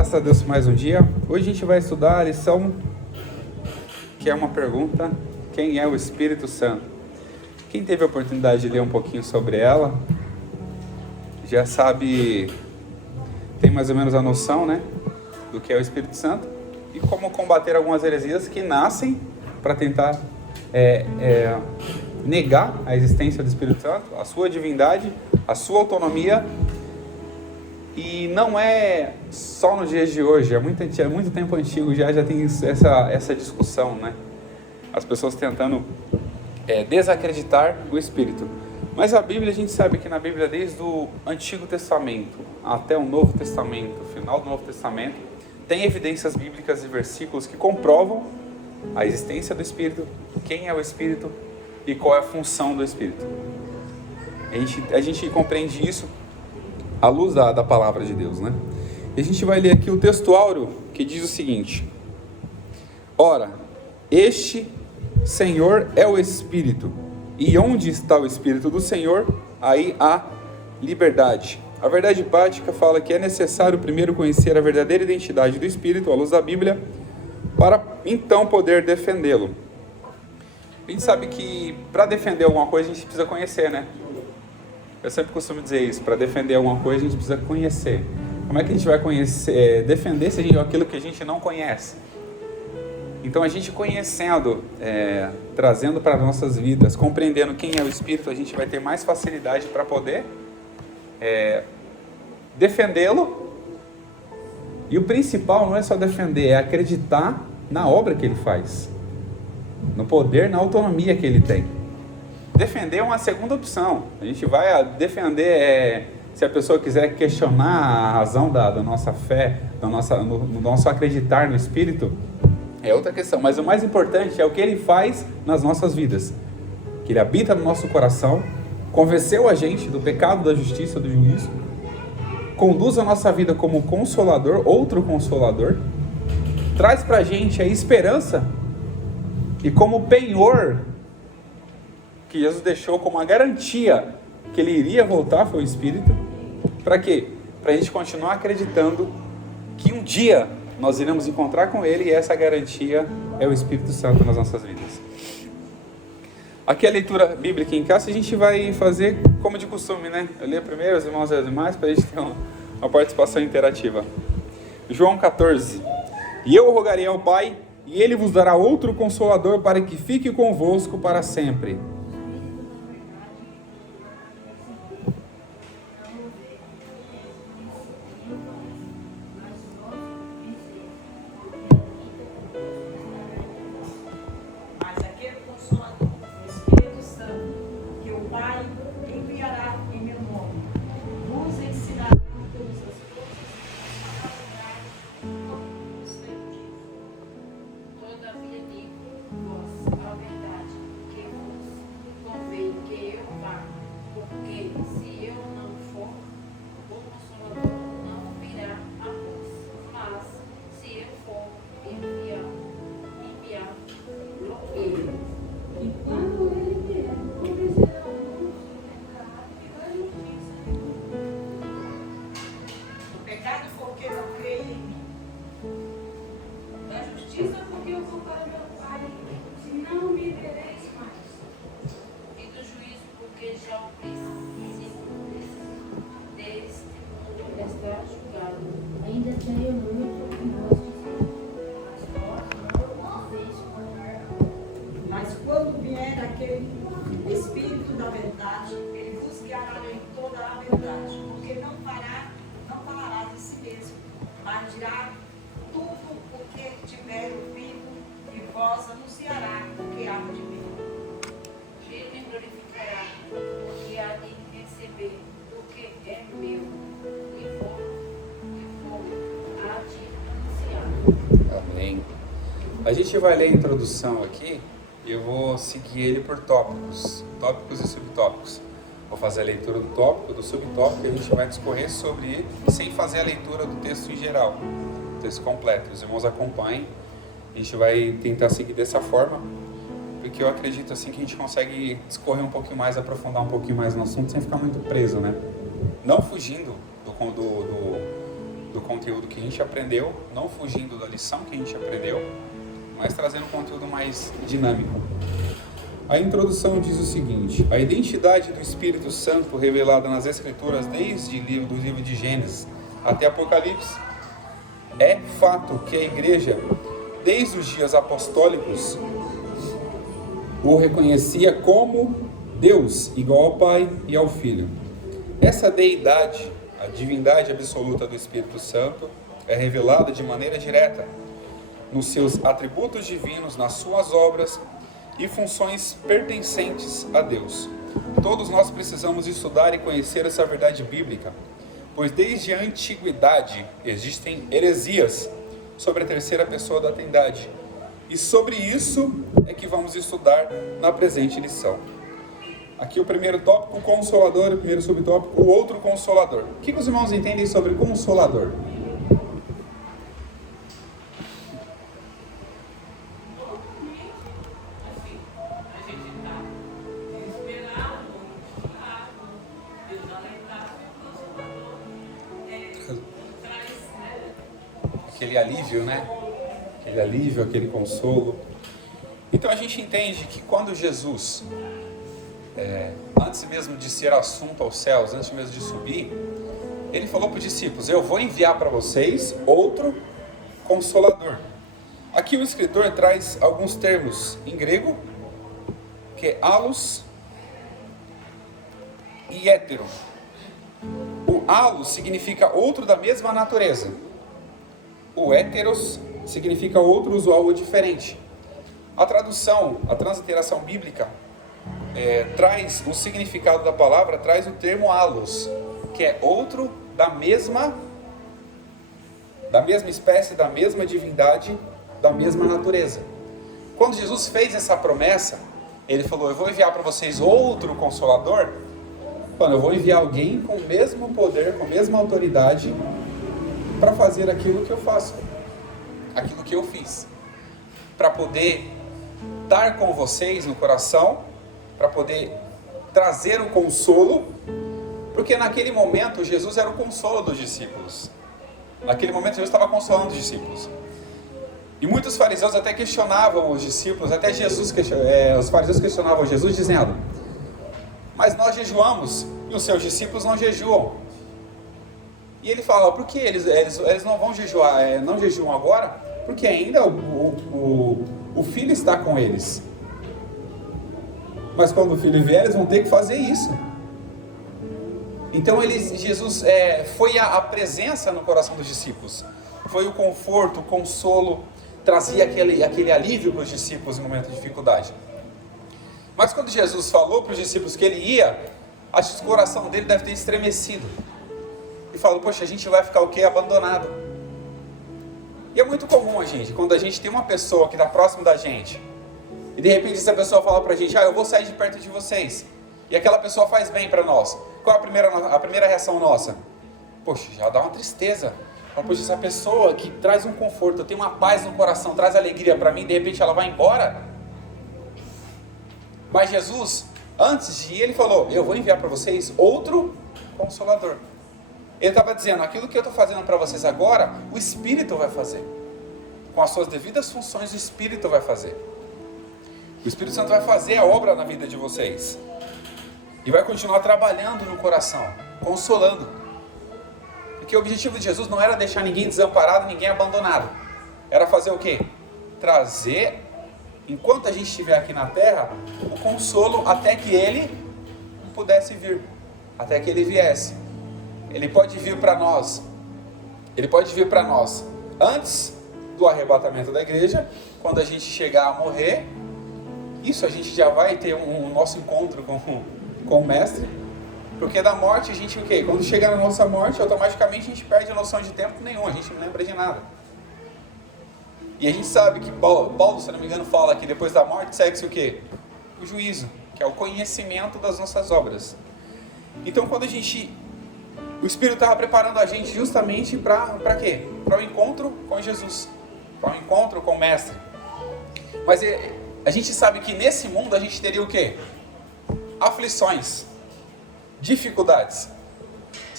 Graças a Deus por mais um dia. Hoje a gente vai estudar a lição que é uma pergunta: quem é o Espírito Santo? Quem teve a oportunidade de ler um pouquinho sobre ela, já sabe, tem mais ou menos a noção, né, do que é o Espírito Santo e como combater algumas heresias que nascem para tentar negar a existência do Espírito Santo, a sua divindade, a sua autonomia. E não é só nos dias de hoje, é muito tempo antigo já tem essa discussão, né? As pessoas tentando desacreditar o Espírito. Mas a Bíblia, a gente sabe que na Bíblia, desde o Antigo Testamento até o Novo Testamento, final do Novo Testamento, tem evidências bíblicas e versículos que comprovam a existência do Espírito, quem é o Espírito e qual é a função do Espírito. A gente compreende isso à luz da palavra de Deus, né? E a gente vai ler aqui o texto áureo que diz o seguinte: ora, este Senhor é o Espírito, e onde está o Espírito do Senhor, aí há liberdade. A verdade prática fala que é necessário primeiro conhecer a verdadeira identidade do Espírito, à luz da Bíblia, para então poder defendê-lo. A gente sabe que para defender alguma coisa a gente precisa conhecer, né? Eu sempre costumo dizer isso: para defender alguma coisa a gente precisa conhecer. Como é que a gente vai defender se aquilo que a gente não conhece? Então a gente conhecendo, trazendo para nossas vidas, compreendendo quem é o Espírito, a gente vai ter mais facilidade para poder defendê-lo. E o principal não é só defender, é acreditar na obra que ele faz, no poder, na autonomia que ele tem. Defender é uma segunda opção. A gente vai defender, se a pessoa quiser questionar a razão da nossa fé, do nosso acreditar no Espírito, é outra questão. Mas o mais importante é o que ele faz nas nossas vidas. Que ele habita no nosso coração, convenceu a gente do pecado, da justiça, do juízo, conduz a nossa vida como consolador, outro consolador, traz pra gente a esperança e como penhor que Jesus deixou como uma garantia que ele iria voltar, foi o Espírito. Para quê? Para a gente continuar acreditando que um dia nós iremos encontrar com ele, e essa garantia é o Espírito Santo nas nossas vidas. Aqui a leitura bíblica em casa a gente vai fazer como de costume, né? Eu leio primeiro, os irmãos e as irmãs, para a gente ter uma participação interativa. João 14. E eu rogarei ao Pai, e ele vos dará outro consolador para que fique convosco para sempre. Mas quando vier aquele Espírito da verdade, ele vos guiará em toda a verdade, porque não falará de si mesmo, mas dirá tudo o que tiver ouvido, e vós anunciará o que há de ver. Ele me glorificará, porque há de receber o que é meu, e vou há de anunciar. Amém. A gente vai ler a introdução aqui e eu vou seguir ele por tópicos e subtópicos. Vou fazer a leitura do tópico, do subtópico, e a gente vai discorrer sobre ele sem fazer a leitura do texto em geral, o texto completo. Os irmãos acompanhem, a gente vai tentar seguir dessa forma, porque eu acredito assim que a gente consegue discorrer um pouquinho mais, aprofundar um pouquinho mais no assunto sem ficar muito preso, né? Não fugindo do conteúdo que a gente aprendeu, não fugindo da lição que a gente aprendeu, mas trazendo um conteúdo mais dinâmico. A introdução diz o seguinte: a identidade do Espírito Santo revelada nas Escrituras desde o livro de Gênesis até Apocalipse é fato que a Igreja, desde os dias apostólicos, o reconhecia como Deus, igual ao Pai e ao Filho. Essa deidade, a divindade absoluta do Espírito Santo, é revelada de maneira direta nos seus atributos divinos, nas suas obras e funções pertencentes a Deus. Todos nós precisamos estudar e conhecer essa verdade bíblica, pois desde a antiguidade existem heresias sobre a terceira pessoa da Trindade. E sobre isso é que vamos estudar na presente lição. Aqui o primeiro tópico, o Consolador, o primeiro subtópico, o outro Consolador. O que os irmãos entendem sobre Consolador? Aquele alívio, né? Aquele alívio, aquele consolo. Então a gente entende que quando Jesus, antes mesmo de ser assunto aos céus, antes mesmo de subir, ele falou para os discípulos: eu vou enviar para vocês outro Consolador. Aqui o escritor traz alguns termos em grego, que é allos e hétero. O allos significa outro da mesma natureza. O héteros significa outro usual ou diferente. A tradução, a transliteração bíblica, traz o significado da palavra, traz o termo allos, que é outro da mesma espécie, da mesma divindade, da mesma natureza. Quando Jesus fez essa promessa, ele falou: eu vou enviar para vocês outro Consolador. Quando eu vou enviar alguém com o mesmo poder, com a mesma autoridade, para fazer aquilo que eu faço, aquilo que eu fiz, para poder estar com vocês no coração, para poder trazer o consolo, porque naquele momento Jesus era o consolo dos discípulos. Naquele momento Jesus estava consolando os discípulos. E muitos fariseus até questionavam os discípulos, até os fariseus questionavam Jesus dizendo: mas nós jejuamos e os seus discípulos não jejuam. E ele fala: por que eles não vão jejuar, não jejuam agora? Porque ainda o Filho está com eles. Mas quando o Filho vier, eles vão ter que fazer isso. Então Jesus foi a presença no coração dos discípulos. Foi o conforto, o consolo, trazia aquele alívio para os discípulos no momento de dificuldade. Mas quando Jesus falou para os discípulos que ele ia, acho que o coração dele deve ter estremecido. E falou: poxa, a gente vai ficar o quê? Abandonado. E é muito comum, quando a gente tem uma pessoa que está próximo da gente, e de repente essa pessoa fala pra gente: eu vou sair de perto de vocês, e aquela pessoa faz bem para nós. Qual é a primeira reação nossa? Poxa, já dá uma tristeza. Poxa, essa pessoa que traz um conforto, tem uma paz no coração, traz alegria para mim, de repente ela vai embora. Mas Jesus, antes de ir, ele falou: eu vou enviar para vocês outro Consolador. Ele estava dizendo: aquilo que eu estou fazendo para vocês agora, o Espírito vai fazer. Com as suas devidas funções, o Espírito vai fazer. O Espírito Santo vai fazer a obra na vida de vocês. E vai continuar trabalhando no coração, consolando. Porque o objetivo de Jesus não era deixar ninguém desamparado, ninguém abandonado. Era fazer o quê? Trazer, enquanto a gente estiver aqui na terra, o consolo até que Ele pudesse vir. Até que Ele viesse. Ele pode vir para nós. Ele pode vir para nós antes do arrebatamento da igreja, quando a gente chegar a morrer. Isso, a gente já vai ter um nosso encontro com o Mestre. Porque da morte a gente o quê? Quando chegar na nossa morte, automaticamente a gente perde a noção de tempo nenhum. A gente não lembra de nada. E a gente sabe que Paulo, se não me engano, fala que depois da morte segue-se o quê? O juízo, que é o conhecimento das nossas obras. Então quando o Espírito estava preparando a gente justamente para quê? Para o encontro com Jesus, para o encontro com o Mestre. Mas a gente sabe que nesse mundo a gente teria o quê? Aflições, dificuldades.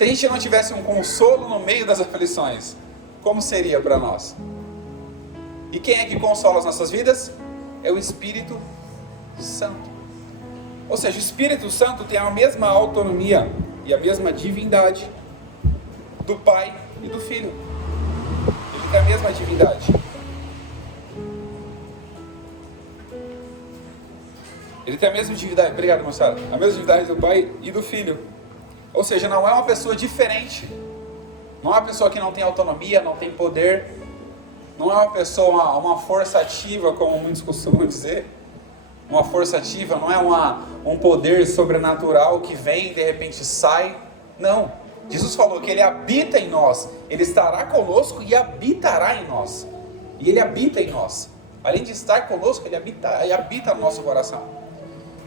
Se a gente não tivesse um consolo no meio das aflições, como seria para nós? E quem é que consola as nossas vidas? É o Espírito Santo. Ou seja, o Espírito Santo tem a mesma autonomia e a mesma divindade do Pai e do Filho. Ele tem a mesma divindade. Ele tem a mesma divindade, obrigado moçada, a mesma divindade do Pai e do Filho. Ou seja, não é uma pessoa diferente. Não é uma pessoa que não tem autonomia, não tem poder. Não é uma pessoa, uma força ativa, como muitos costumam dizer. Uma força ativa não é um poder sobrenatural que vem e de repente sai. Não. Jesus falou que Ele habita em nós. Ele estará conosco e habitará em nós. E Ele habita em nós. Além de estar conosco, Ele habita no nosso coração.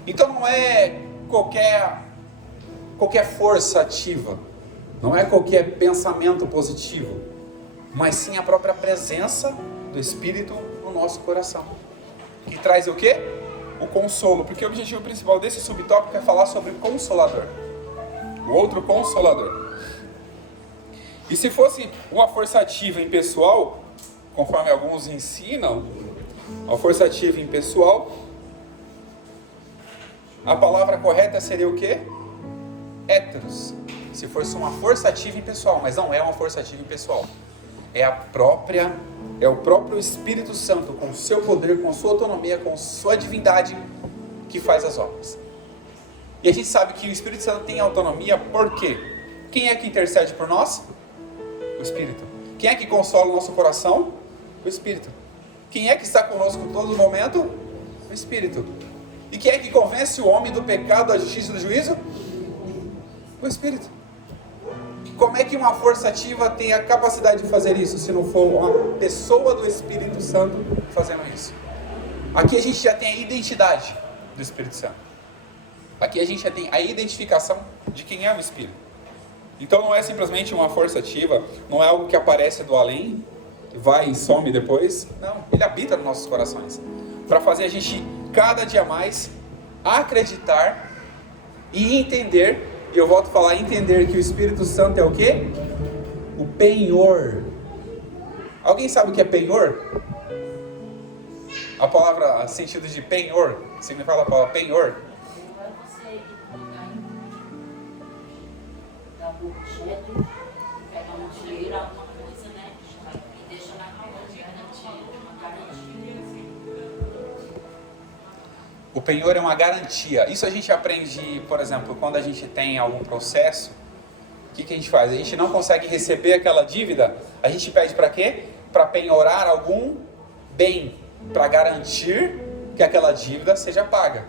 Então não é qualquer força ativa. Não é qualquer pensamento positivo. Mas sim a própria presença do Espírito no nosso coração. Que traz o quê? O consolo. Porque o objetivo principal desse subtópico é falar sobre o Consolador. O outro Consolador. E se fosse uma força ativa impessoal, conforme alguns ensinam, uma força ativa impessoal, a palavra correta seria o quê? Héteros. Se fosse uma força ativa impessoal, mas não é uma força ativa impessoal. É o próprio Espírito Santo, com o seu poder, com sua autonomia, com sua divindade, que faz as obras. E a gente sabe que o Espírito Santo tem autonomia, por quê? Quem é que intercede por nós? O Espírito. Quem é que consola o nosso coração? O Espírito. Quem é que está conosco em todo momento? O Espírito. E quem é que convence o homem do pecado, da justiça e do juízo? O Espírito. Como é que uma força ativa tem a capacidade de fazer isso, se não for uma pessoa do Espírito Santo fazendo isso? Aqui a gente já tem a identidade do Espírito Santo. Aqui a gente já tem a identificação de quem é o Espírito. Então não é simplesmente uma força ativa, não é algo que aparece do além, vai e some depois. Não, ele habita nos nossos corações. Para fazer a gente cada dia mais acreditar e entender. E eu volto a falar, entender que o Espírito Santo é o quê? O penhor. Alguém sabe o que é penhor? A palavra, sentido de penhor, significa a palavra penhor. Agora você dá um objeto, pega uma dinheiro, alguma coisa, né? E deixa na conta de garantia, uma garantia. O penhor é uma garantia. Isso a gente aprende, por exemplo, quando a gente tem algum processo. O que a gente faz? A gente não consegue receber aquela dívida. A gente pede para quê? Para penhorar algum bem. Para garantir que aquela dívida seja paga.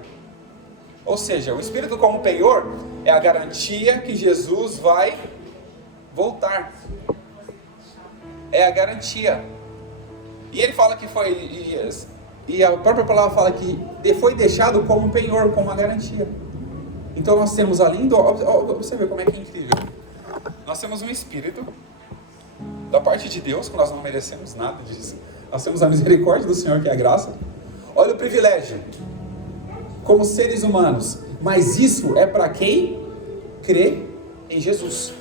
Ou seja, o Espírito como penhor é a garantia que Jesus vai voltar. É a garantia. E ele fala que foi... E a própria palavra fala que foi deixado como penhor, como uma garantia. Então nós temos além do... Você vê como é que é incrível. Nós temos um Espírito da parte de Deus, que nós não merecemos nada disso. Nós temos a misericórdia do Senhor, que é a graça. Olha o privilégio. Como seres humanos. Mas isso é para quem crê em Jesus.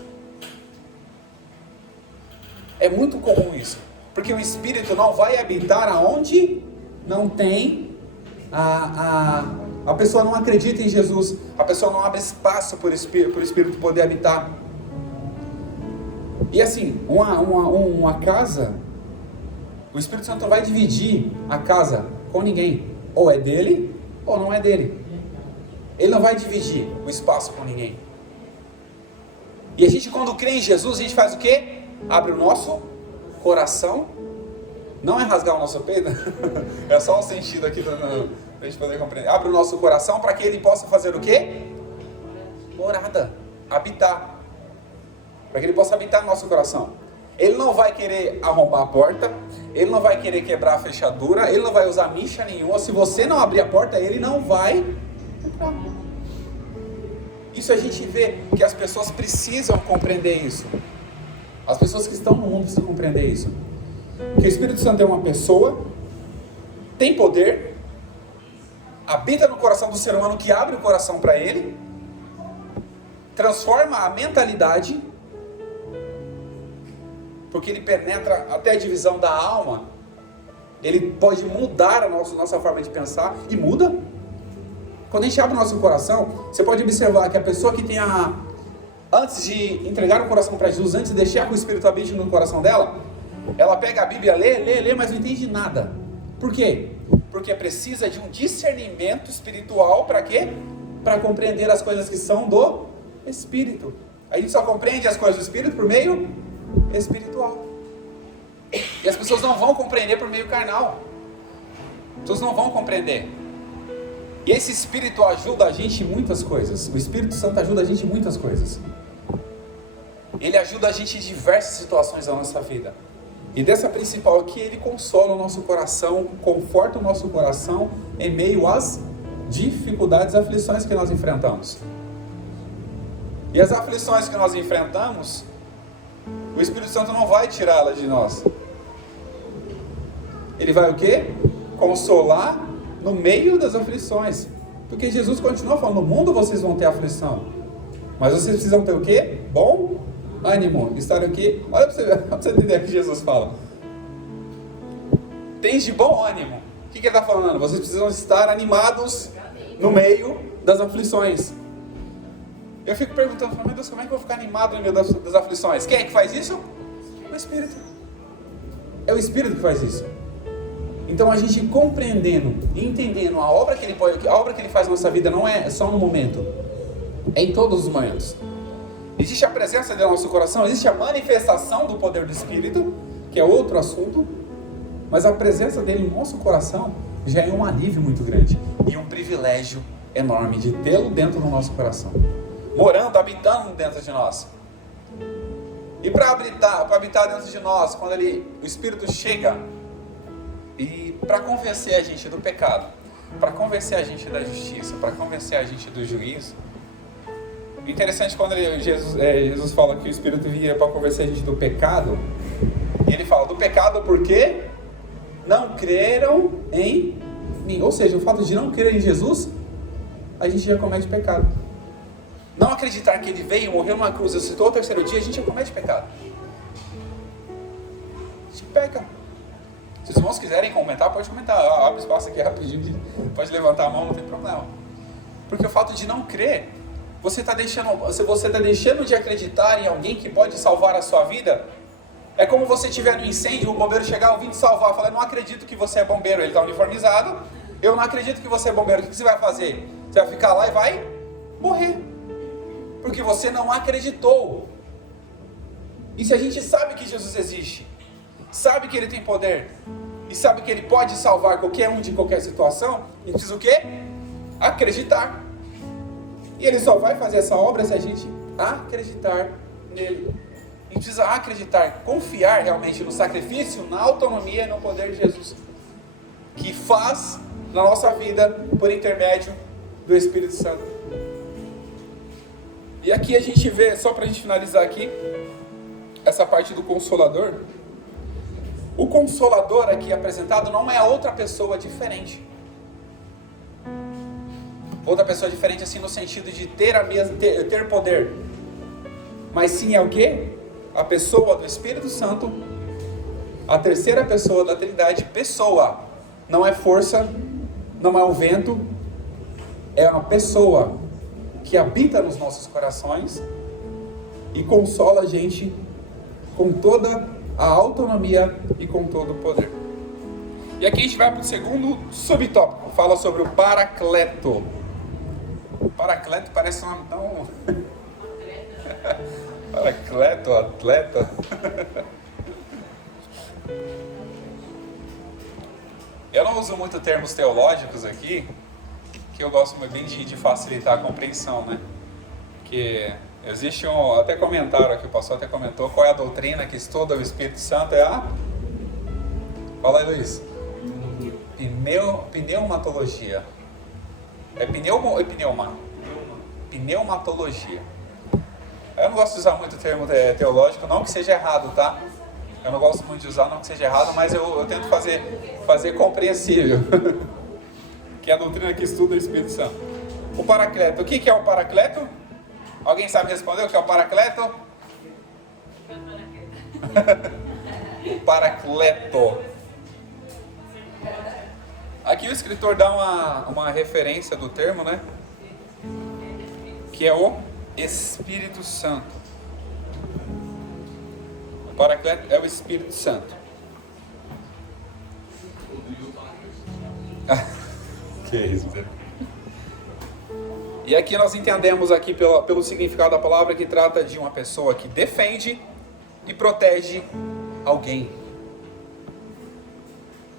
É muito comum isso. Porque o Espírito não vai habitar aonde... não tem, a pessoa não acredita em Jesus, a pessoa não abre espaço para o Espírito poder habitar. E assim, uma casa, o Espírito Santo não vai dividir a casa com ninguém, ou é dele, ou não é dele. Ele não vai dividir o espaço com ninguém. E a gente, quando crê em Jesus, a gente faz o quê? Abre o nosso coração. Não é rasgar o nosso peito, é só um sentido aqui para a gente poder compreender. Abre o nosso coração para que ele possa fazer o quê? Morada, habitar. Para que ele possa habitar no nosso coração. Ele não vai querer arrombar a porta, ele não vai querer quebrar a fechadura, ele não vai usar micha nenhuma. Se você não abrir a porta, ele não vai entrar. Isso a gente vê que as pessoas precisam compreender isso. As pessoas que estão no mundo precisam compreender isso. Que o Espírito Santo é uma pessoa, tem poder, habita no coração do ser humano que abre o coração para ele, transforma a mentalidade porque ele penetra até a divisão da alma. Ele pode mudar a nossa forma de pensar, e muda. Quando a gente abre o nosso coração, você pode observar que a pessoa que tem antes de entregar o coração para Jesus, antes de deixar que o Espírito habite no coração dela, ela pega a Bíblia, lê, mas não entende nada. Por quê? Porque precisa de um discernimento espiritual para quê? Para compreender as coisas que são do Espírito. A gente só compreende as coisas do Espírito por meio espiritual. E as pessoas não vão compreender por meio carnal. As pessoas não vão compreender. E esse Espírito ajuda a gente em muitas coisas. O Espírito Santo ajuda a gente em muitas coisas. Ele ajuda a gente em diversas situações da nossa vida. E dessa principal aqui, ele consola o nosso coração, conforta o nosso coração em meio às dificuldades, aflições que nós enfrentamos. E as aflições que nós enfrentamos, o Espírito Santo não vai tirá-las de nós. Ele vai o quê? Consolar no meio das aflições. Porque Jesus continua falando, no mundo vocês vão ter aflição. Mas vocês precisam ter o quê? Bom ânimo. Estar aqui. Olha para você entender o que Jesus fala. Tens de bom ânimo. O que ele está falando? Vocês precisam estar animados no meio das aflições. Eu fico perguntando, meu Deus, como é que eu vou ficar animado no meio das aflições? Quem é que faz isso? O Espírito. É o Espírito que faz isso. Então a gente compreendendo e entendendo a obra que ele faz na nossa vida não é só no momento, é em todos os momentos. Existe a presença dele no nosso coração, existe a manifestação do poder do Espírito, que é outro assunto, mas a presença dele no nosso coração já é um alívio muito grande e um privilégio enorme de tê-lo dentro do nosso coração, morando, habitando dentro de nós. E para habitar dentro de nós, quando o Espírito chega e para convencer a gente do pecado, para convencer a gente da justiça, para convencer a gente do juízo. Interessante quando Jesus fala que o Espírito vinha para convencer a gente do pecado, e ele fala do pecado porque não creram em mim. Ou seja, o fato de não crer em Jesus, a gente já comete pecado. Não acreditar que ele veio, morreu numa cruz, ressuscitou ao terceiro dia, a gente já comete pecado. A gente peca. Se os irmãos quiserem comentar, pode comentar. Abre espaço aqui rapidinho, pode levantar a mão, não tem problema. Porque o fato de não crer, você está deixando de acreditar em alguém que pode salvar a sua vida. É como você estiver no incêndio, o bombeiro chegar, vir te salvar, falar, não acredito que você é bombeiro, ele está uniformizado, eu não acredito que você é bombeiro, o que você vai fazer? Você vai ficar lá e vai morrer. Porque você não acreditou. E se a gente sabe que Jesus existe, sabe que ele tem poder, e sabe que ele pode salvar qualquer um de qualquer situação, a gente precisa o quê? Acreditar. E ele só vai fazer essa obra se a gente acreditar nele. A gente precisa acreditar, confiar realmente no sacrifício, na autonomia e no poder de Jesus, que faz na nossa vida por intermédio do Espírito Santo. E aqui a gente vê, só para a gente finalizar aqui, essa parte do Consolador. O Consolador aqui apresentado não é outra pessoa diferente. Outra pessoa diferente assim no sentido de ter poder. Mas sim é o quê? A pessoa do Espírito Santo, a terceira pessoa da Trindade, pessoa. Não é força, não é o vento, é uma pessoa que habita nos nossos corações e consola a gente com toda a autonomia e com todo o poder. E aqui a gente vai para o segundo subtópico, fala sobre o Paracleto. O Paracleto parece um nome tão... Paracleto, atleta. Eu não uso muito termos teológicos aqui, que eu gosto bem de facilitar a compreensão, né? Que existe até comentário aqui, o pastor até comentou, qual é a doutrina que estuda o Espírito Santo? É a... Fala aí, Luiz. Pneumatologia. É pneuma ou é pneuma? Pneumatologia. Eu não gosto de usar muito o termo teológico, não que seja errado, tá? Eu não gosto muito de usar, não que seja errado, mas eu tento fazer compreensível. Que é a doutrina que estuda o Espírito Santo. O Paracleto. O que é o Paracleto? Alguém sabe responder o que é o Paracleto? Paracleto. Aqui o escritor dá uma referência do termo, né? Que é o Espírito Santo. O Paracleto é o Espírito Santo. Que isso, Zé? E aqui nós entendemos aqui pelo significado da palavra que trata de uma pessoa que defende e protege alguém.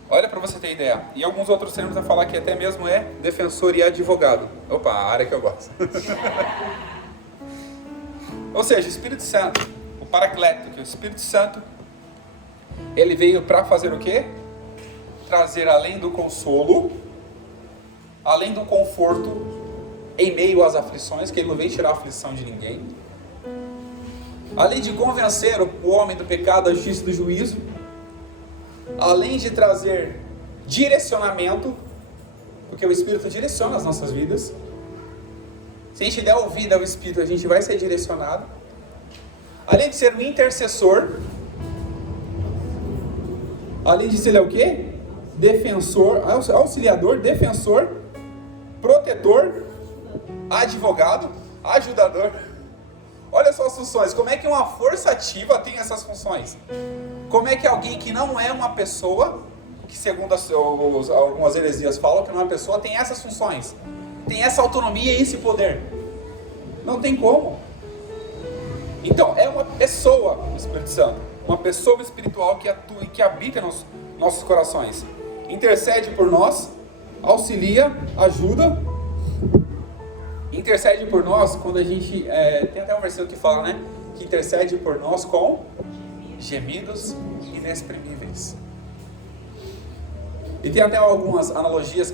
Olha para você ter ideia. E alguns outros termos a falar que até mesmo é defensor e advogado. Opa, a área que eu gosto. Ou seja, o Espírito Santo, o Paracleto, que é o Espírito Santo, ele veio para fazer o quê? Trazer além do consolo, além do conforto, em meio às aflições, que ele não vem tirar a aflição de ninguém. Além de convencer o homem do pecado, da justiça e do juízo. Além de trazer direcionamento, porque o Espírito direciona as nossas vidas. Se a gente der ouvido ao Espírito, a gente vai ser direcionado. Além de ser um intercessor. Além de ser o quê? Defensor, auxiliador, defensor, protetor, advogado, ajudador. Olha só as funções. Como é que uma força ativa tem essas funções? Como é que alguém que não é uma pessoa, que segundo algumas heresias falam que não é uma pessoa, tem essas funções, tem essa autonomia e esse poder? Não tem como. Então é uma pessoa, o Espírito Santo, uma pessoa espiritual que atua e que habita nos nossos corações, intercede por nós, auxilia, ajuda. Intercede por nós quando a gente... tem até um versículo que fala, né? Que intercede por nós com gemidos inexprimíveis. E tem até algumas analogias,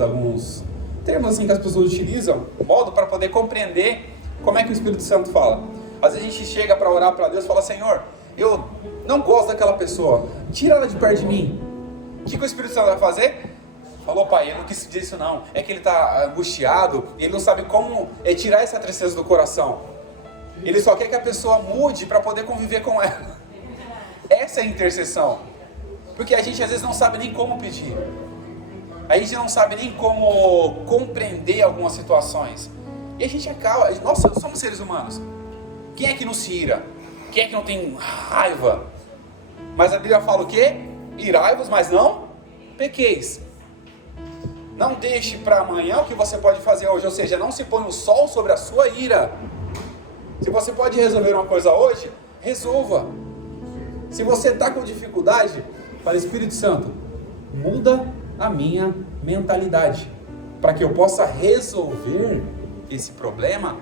alguns termos assim que as pessoas utilizam, modo para poder compreender como é que o Espírito Santo fala. Às vezes a gente chega para orar para Deus e fala: Senhor, eu não gosto daquela pessoa, tira ela de perto de mim. O que o Espírito Santo vai fazer? Falou, pai, ele não quis dizer isso não. É que ele está angustiado e ele não sabe como tirar essa tristeza do coração. Ele só quer que a pessoa mude para poder conviver com ela. Essa é a intercessão. Porque a gente às vezes não sabe nem como pedir. A gente não sabe nem como compreender algumas situações. E a gente acaba... Nós somos seres humanos. Quem é que não se ira? Quem é que não tem raiva? Mas a Bíblia fala o quê? Irai-vos, mas não pequeis. Não deixe para amanhã o que você pode fazer hoje. Ou seja, não se põe o sol sobre a sua ira. Se você pode resolver uma coisa hoje, resolva. Se você está com dificuldade, fala: Espírito Santo, muda a minha mentalidade, para que eu possa resolver esse problema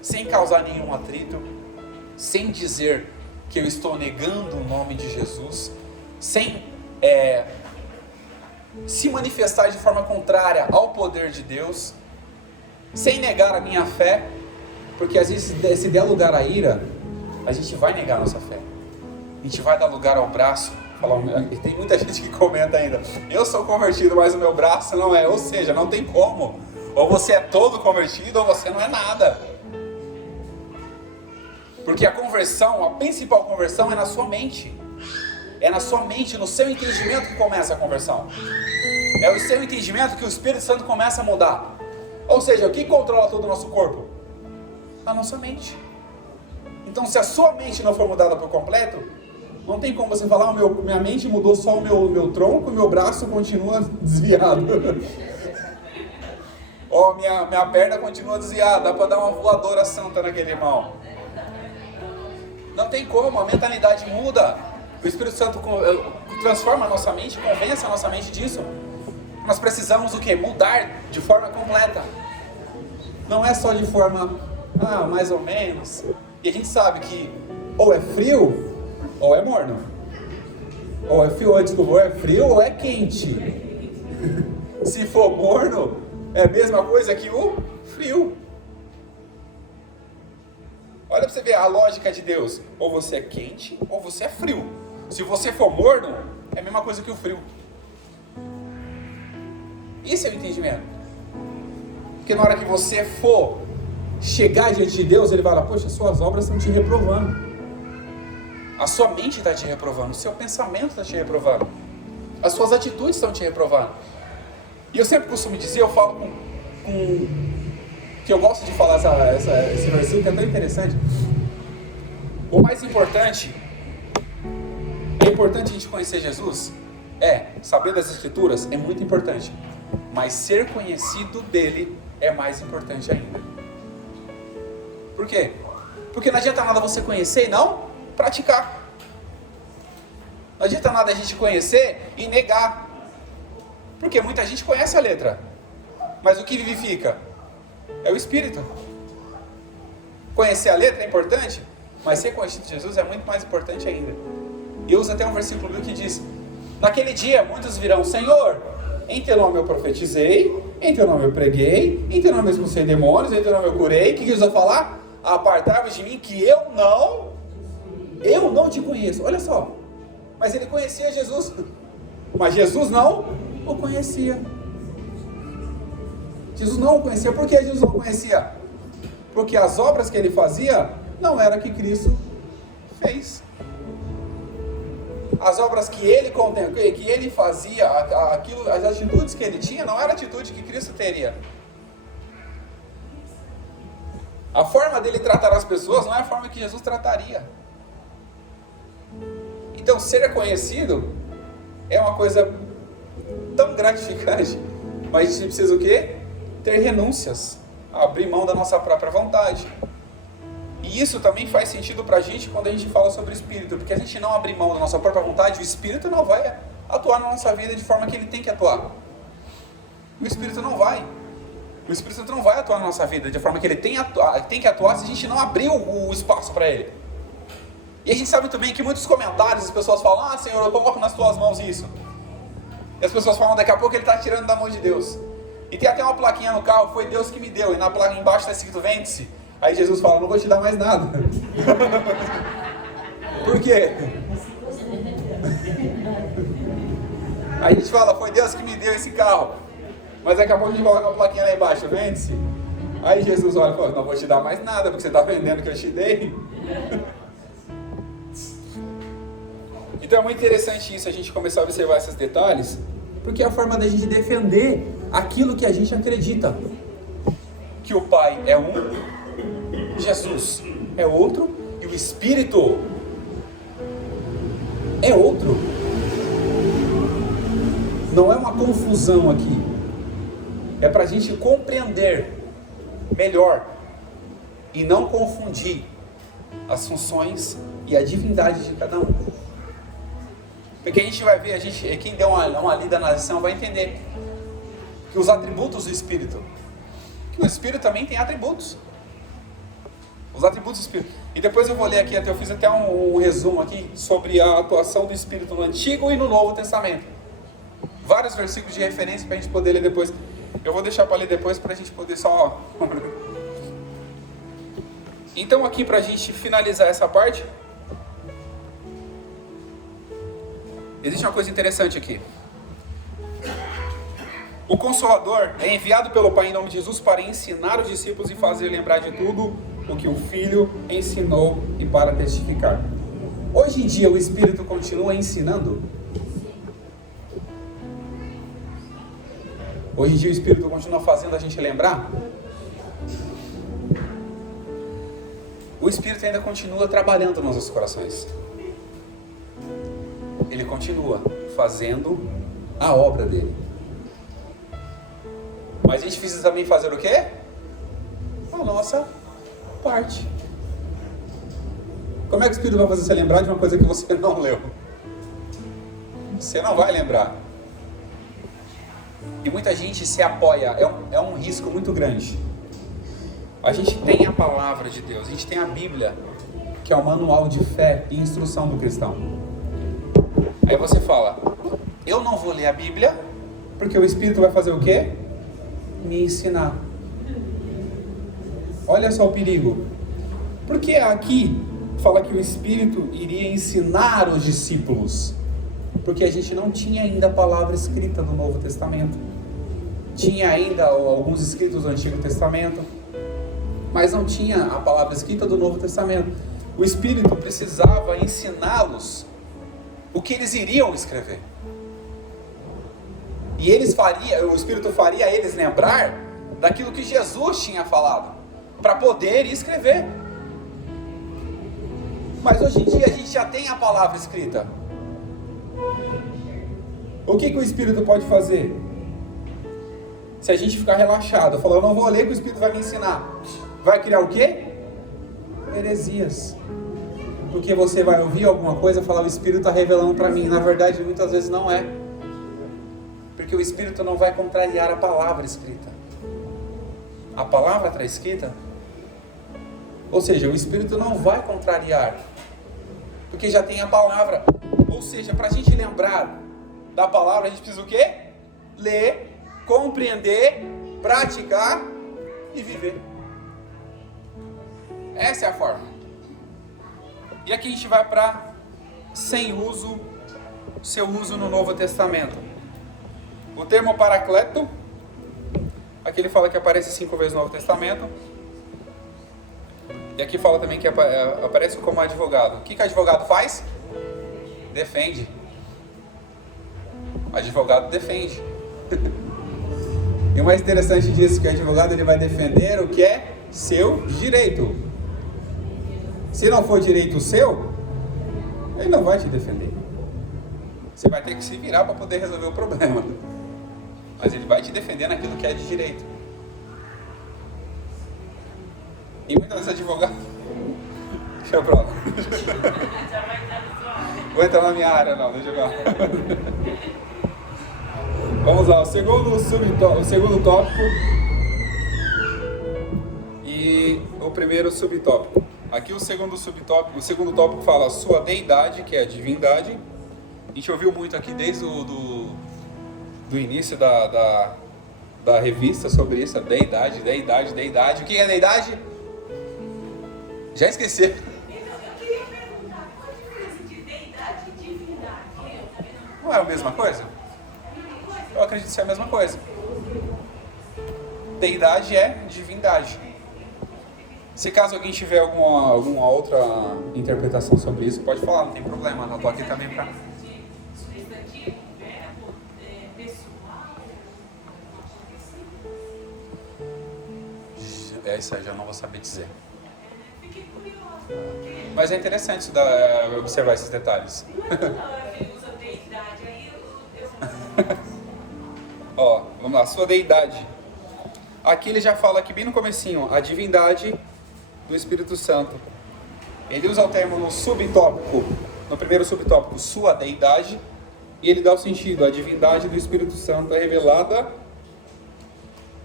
sem causar nenhum atrito, sem dizer que eu estou negando o nome de Jesus, sem se manifestar de forma contrária ao poder de Deus, sem negar a minha fé, porque às vezes se der lugar à ira, a gente vai negar a nossa fé, a gente vai dar lugar ao braço. Tem muita gente que comenta ainda: eu sou convertido, mas o meu braço não é. Ou seja, não tem como. Ou você é todo convertido, ou você não é nada. Porque a conversão, a principal conversão é na sua mente. É na sua mente, no seu entendimento que começa a conversão. É o seu entendimento que o Espírito Santo começa a mudar. Ou seja, o que controla todo o nosso corpo? A nossa mente. Então, se a sua mente não for mudada por completo, não tem como você falar: minha mente mudou só o meu tronco, meu braço continua desviado. Ou minha perna continua desviada, dá para dar uma voadora santa naquele irmão. Não tem como, a mentalidade muda. O Espírito Santo transforma a nossa mente, convence a nossa mente disso. Nós precisamos o quê? Mudar de forma completa. Não é só de forma, mais ou menos. E a gente sabe que ou é frio, ou é morno. Ou é frio ou é quente. Se for morno, é a mesma coisa que o frio. Olha para você ver a lógica de Deus. Ou você é quente, ou você é frio. Se você for morno, é a mesma coisa que o frio. Esse é o entendimento. Porque na hora que você for chegar diante de Deus, Ele vai falar: poxa, suas obras estão te reprovando. A sua mente está te reprovando, o seu pensamento está te reprovando, as suas atitudes estão te reprovando. E eu sempre costumo dizer, eu falo que eu gosto de falar esse versículo que é tão interessante. O mais importante, é importante a gente conhecer Jesus? Saber das Escrituras é muito importante, mas ser conhecido dele é mais importante ainda. Por quê? Porque não adianta nada você conhecer e não praticar. Não adianta nada a gente conhecer e negar. Porque muita gente conhece a letra, mas o que vivifica é o Espírito. Conhecer a letra é importante, mas ser conhecido de Jesus é muito mais importante ainda. E eu uso até um versículo que diz: naquele dia muitos virão: Senhor, em teu nome eu profetizei, em teu nome eu preguei, em teu nome eu expulsei demônios, em teu nome eu curei. O que Jesus vai falar? Apartai-vos de mim, que eu não te conheço. Olha só, mas ele conhecia Jesus, mas Jesus não o conhecia. Jesus não o conhecia. Por que Jesus não o conhecia? Porque as obras que ele fazia não era que Cristo fez. As obras que ele fazia, as atitudes que ele tinha, não era a atitude que Cristo teria. A forma dele tratar as pessoas não é a forma que Jesus trataria. Então, ser conhecido é uma coisa tão gratificante, mas a gente precisa o quê? Ter renúncias, abrir mão da nossa própria vontade. E isso também faz sentido pra gente quando a gente fala sobre o Espírito, porque a gente não abrir mão da nossa própria vontade, o Espírito não vai atuar na nossa vida de forma que ele tem que atuar. O Espírito não vai atuar na nossa vida de forma que ele tem que atuar se a gente não abrir o espaço para ele. E a gente sabe também que muitos comentários as pessoas falam: ah, Senhor, eu coloco nas tuas mãos isso. E as pessoas falam: daqui a pouco ele está tirando da mão de Deus. E tem até uma plaquinha no carro: foi Deus que me deu. E na placa embaixo está escrito: vende-se. Aí Jesus fala: não vou te dar mais nada. Por quê? Aí a gente fala: foi Deus que me deu esse carro. Mas daqui a pouco a gente coloca uma plaquinha lá embaixo: vende-se. Aí Jesus olha e fala: não vou te dar mais nada, porque você está vendendo o que eu te dei. Então é muito interessante isso, a gente começar a observar esses detalhes, porque é a forma da gente defender aquilo que a gente acredita. Que o Pai é um, Jesus é outro e o Espírito é outro. Não é uma confusão aqui. É para a gente compreender melhor e não confundir as funções e a divindade de cada um. Porque a gente vai ver, quem deu uma lida na lição vai entender que os atributos do Espírito, que o Espírito também tem atributos. Os atributos do Espírito. E depois eu vou ler aqui, eu fiz até um resumo aqui sobre a atuação do Espírito no Antigo e no Novo Testamento. Vários versículos de referência para a gente poder ler depois. Eu vou deixar para ler depois para a gente poder só... Então aqui para a gente finalizar essa parte, existe uma coisa interessante aqui. O Consolador é enviado pelo Pai em nome de Jesus para ensinar os discípulos e fazer lembrar de tudo o que o Filho ensinou e para testificar. Hoje em dia o Espírito continua ensinando? Hoje em dia o Espírito continua fazendo a gente lembrar? O Espírito ainda continua trabalhando nos nossos corações. Ele continua fazendo a obra dele. Mas a gente precisa também fazer o quê? A nossa parte. Como é que o Espírito vai fazer você lembrar de uma coisa que você não leu? Você não vai lembrar. E muita gente se apoia, é um risco muito grande. A gente tem a palavra de Deus, a gente tem a Bíblia, que é o manual de fé e instrução do cristão. Aí você fala: eu não vou ler a Bíblia, porque o Espírito vai fazer o quê? Me ensinar. Olha só o perigo. Porque aqui fala que o Espírito iria ensinar os discípulos, porque a gente não tinha ainda a palavra escrita do Novo Testamento. Tinha ainda alguns escritos do Antigo Testamento, mas não tinha a palavra escrita do Novo Testamento. o Espírito precisava ensiná-los o que eles iriam escrever. E o Espírito faria eles lembrar daquilo que Jesus tinha falado, para poder escrever. Mas hoje em dia a gente já tem a palavra escrita. O que o Espírito pode fazer? Se a gente ficar relaxado, falar, eu não vou ler que o Espírito vai me ensinar, vai criar o quê? Heresias. Porque você vai ouvir alguma coisa e falar, o Espírito está revelando para mim. Na verdade, muitas vezes não é. Porque o Espírito não vai contrariar a palavra escrita. A palavra está escrita. Ou seja, o Espírito não vai contrariar. Porque já tem a palavra. Ou seja, para a gente lembrar da palavra, a gente precisa o quê? Ler, compreender, praticar e viver. Essa é a forma. E aqui a gente vai para seu uso no Novo Testamento. O termo paracleto, aqui ele fala que aparece 5 vezes no Novo Testamento. E aqui fala também que aparece como advogado. O que advogado faz? Defende. Advogado defende. E o mais interessante disso é que o advogado ele vai defender o que é seu direito. Se não for direito seu, ele não vai te defender. Você vai ter que se virar para poder resolver o problema. Mas ele vai te defender naquilo que é de direito. E muitas vezes advogado... Deixa eu provar. Vou entrar na minha área, não, deixa eu ver. Vamos lá, o segundo tópico e o primeiro subtópico. Aqui o segundo tópico fala a sua deidade, que é a divindade. A gente ouviu muito aqui desde do início da revista sobre isso, a deidade. O que é deidade? Já esqueci. Eu queria perguntar, qual a diferença de deidade e divindade? Não é a mesma coisa? Eu acredito ser a mesma coisa. Deidade é divindade. Se caso alguém tiver alguma outra interpretação sobre isso, pode falar, não tem problema. Eu estou aqui também para... Isso aí já não vou saber dizer. Mas é interessante observar esses detalhes. Ó, vamos lá, sua deidade. Aqui ele já fala aqui bem no comecinho, a divindade do Espírito Santo. Ele usa o termo no primeiro subtópico, sua deidade, e ele dá o sentido, a divindade do Espírito Santo é revelada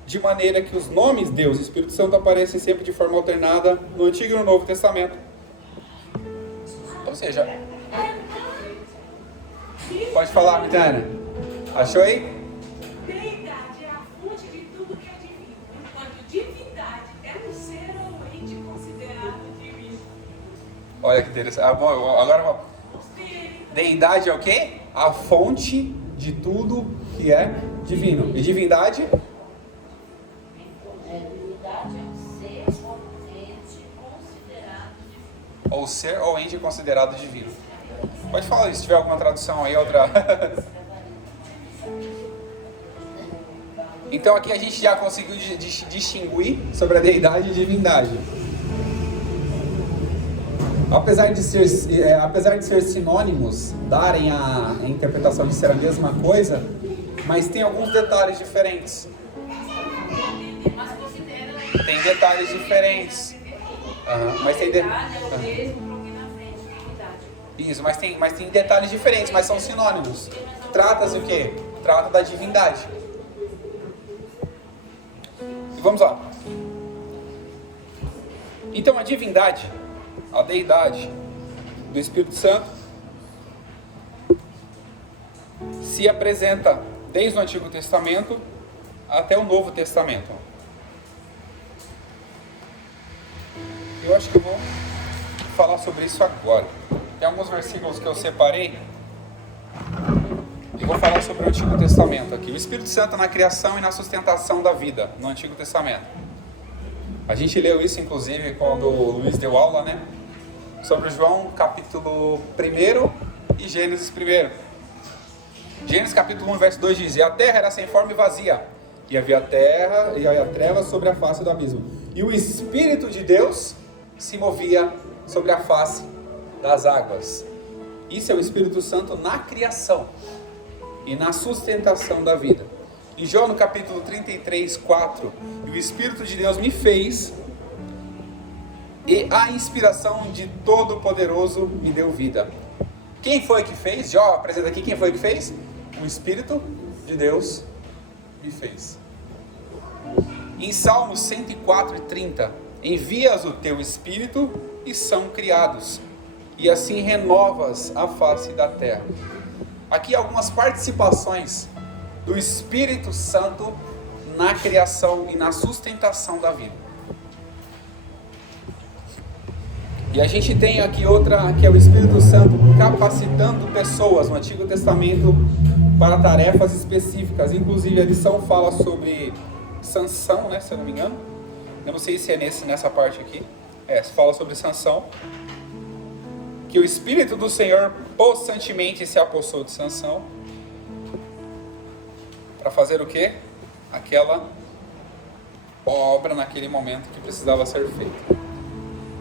de maneira que os nomes Deus e Espírito Santo aparecem sempre de forma alternada no Antigo e no Novo Testamento. Ou seja, pode falar, Mitana. Achou aí? Deidade é a fonte de tudo que é divino, enquanto divindade é um ser ou ente considerado divino. Olha que interessante. Bom, agora deidade é o quê? A fonte de tudo que é divino. E divindade? Ou ser ou ente considerado divino. Pode falar isso, se tiver alguma tradução aí, outra. Então aqui a gente já conseguiu distinguir sobre a deidade e divindade. Apesar de ser sinônimos, darem a interpretação de ser a mesma coisa, mas tem alguns detalhes diferentes. Tem detalhes diferentes. Mas tem Isso, mas tem detalhes diferentes, mas são sinônimos. Trata-se o quê? Trata da divindade. E vamos lá. Então a divindade, a deidade do Espírito Santo se apresenta desde o Antigo Testamento até o Novo Testamento. Eu acho que eu vou falar sobre isso agora. Tem alguns versículos que eu separei e vou falar sobre o Antigo Testamento aqui. O Espírito Santo na criação e na sustentação da vida no Antigo Testamento. A gente leu isso inclusive quando o Luiz deu aula, né? sobre João capítulo 1 e Gênesis 1. Gênesis capítulo 1, verso 2 diz: E a terra era sem forma e vazia, e havia terra e havia trevas sobre a face do abismo, e o Espírito de Deus se movia sobre a face das águas. Isso é o Espírito Santo na criação e na sustentação da vida. Em João no capítulo 33, 4, e o Espírito de Deus me fez, e a inspiração de Todo-Poderoso me deu vida. Quem foi que fez? Jó apresenta aqui quem foi que fez? O Espírito de Deus me fez. Em Salmos 104 e 30, envias o teu Espírito e são criados, e assim renovas a face da terra. Aqui algumas participações do Espírito Santo na criação e na sustentação da vida. E a gente tem aqui outra, que é o Espírito Santo capacitando pessoas no Antigo Testamento para tarefas específicas. Inclusive a lição fala sobre Sansão, né, se eu não me engano. Eu não sei se é nessa parte aqui. Fala sobre Sansão. Que o Espírito do Senhor possantemente se apossou de Sansão. Para fazer o quê? Aquela obra naquele momento que precisava ser feita.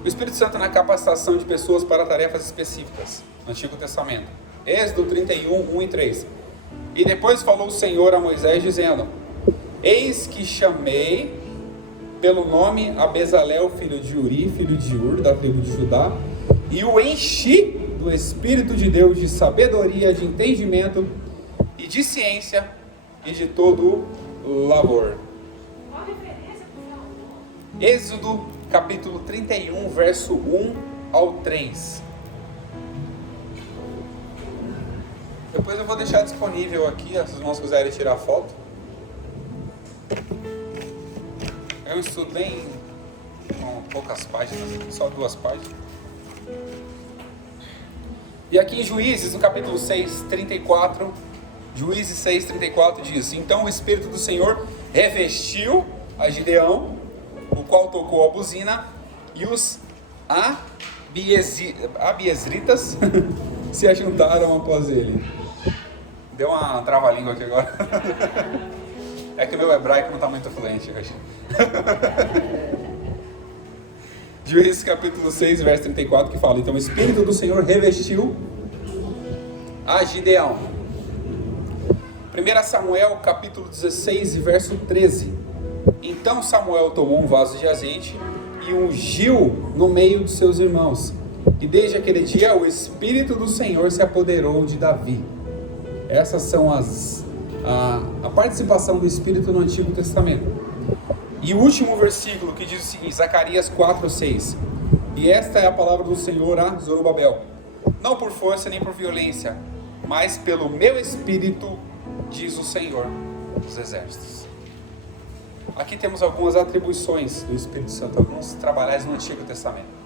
O Espírito Santo na capacitação de pessoas para tarefas específicas no Antigo Testamento. Êxodo 31, 1 e 3. E depois falou o Senhor a Moisés dizendo: Eis que chamei pelo nome a Bezalel, filho de Uri, filho de Ur, da tribo de Judá, e o enchi do Espírito de Deus de sabedoria, de entendimento e de ciência e de todo labor. Êxodo capítulo 31, verso 1 ao 3. Depois eu vou deixar disponível aqui, se os irmãos quiserem tirar foto. É um estudo bem com poucas páginas, só 2 páginas. E aqui em Juízes, no capítulo 6, 34, Juízes 6, 34 diz: Então o Espírito do Senhor revestiu a Gideão, o qual tocou a buzina, e os abiezritas se ajuntaram após ele. Deu uma trava-língua aqui agora. É que o meu hebraico não está muito fluente hoje. Juízes capítulo 6, verso 34, que fala: Então o Espírito do Senhor revestiu a Gideão. 1 Samuel capítulo 16, verso 13. Então Samuel tomou um vaso de azeite e ungiu no meio de seus irmãos. E desde aquele dia o Espírito do Senhor se apoderou de Davi. Essas são a participação do Espírito no Antigo Testamento. E o último versículo que diz o seguinte, Zacarias 4, 6. E esta é a palavra do Senhor a Zorobabel: Não por força nem por violência, mas pelo meu Espírito, diz o Senhor dos Exércitos. Aqui temos algumas atribuições do Espírito Santo, alguns trabalhos no Antigo Testamento.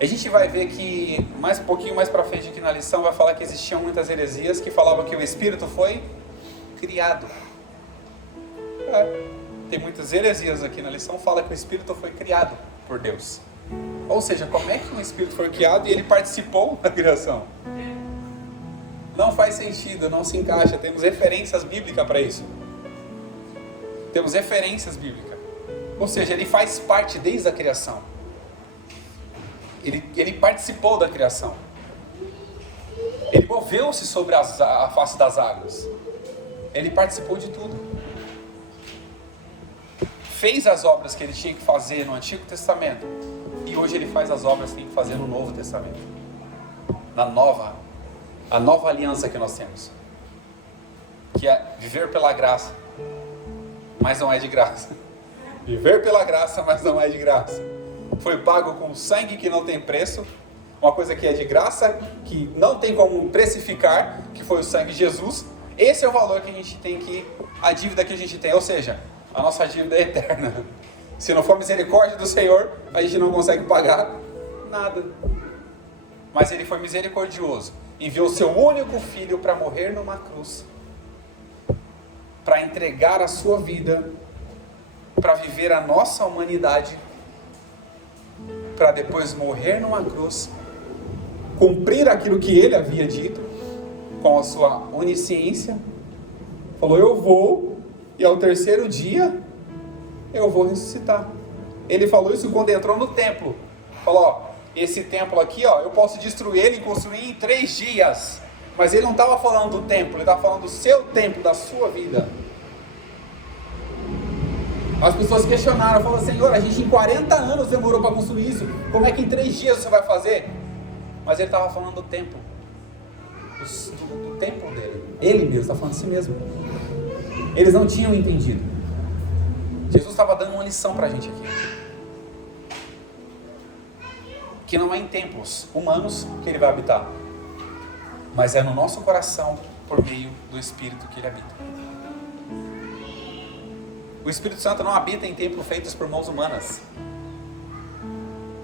A gente vai ver que, um pouquinho mais para frente aqui na lição, vai falar que existiam muitas heresias que falavam que o Espírito foi criado. Tem muitas heresias aqui na lição, fala que o Espírito foi criado por Deus. Ou seja, como é que o Espírito foi criado e ele participou da criação? Não faz sentido, não se encaixa. Temos referências bíblicas para isso. Temos referências bíblicas. Ou seja, ele faz parte desde a criação. Ele participou da criação. Ele moveu-se sobre a face das águas. Ele participou de tudo. Fez as obras que ele tinha que fazer no Antigo Testamento. E hoje ele faz as obras que tem que fazer no Novo Testamento. A nova aliança que nós temos. Que é viver pela graça, mas não é de graça. Viver pela graça, mas não é de graça. Foi pago com sangue que não tem preço. Uma coisa que é de graça, que não tem como precificar, que foi o sangue de Jesus. Esse é o valor que a gente tem a dívida que a gente tem. Ou seja, a nossa dívida é eterna. Se não for misericórdia do Senhor, a gente não consegue pagar nada. Mas ele foi misericordioso. Enviou seu único filho para morrer numa cruz. Para entregar a sua vida. Para viver a nossa humanidade. para depois morrer numa cruz, cumprir aquilo que ele havia dito, com a sua onisciência. Falou, eu vou, e ao terceiro dia, eu vou ressuscitar. Ele falou isso quando entrou no templo. Falou, ó, esse templo aqui, ó, eu posso destruir ele e construir em 3 dias. Mas ele não estava falando do templo, ele estava falando do seu templo, da sua vida. As pessoas questionaram, falaram, Senhor, a gente em 40 anos demorou para construir isso, como é que em 3 dias você vai fazer? Mas ele estava falando do templo, do templo dele. Ele mesmo está falando de si mesmo. Eles não tinham entendido. Jesus estava dando uma lição para a gente aqui. Que não é em templos humanos que ele vai habitar, mas é no nosso coração, por meio do Espírito que ele habita. O Espírito Santo não habita em templos feitos por mãos humanas.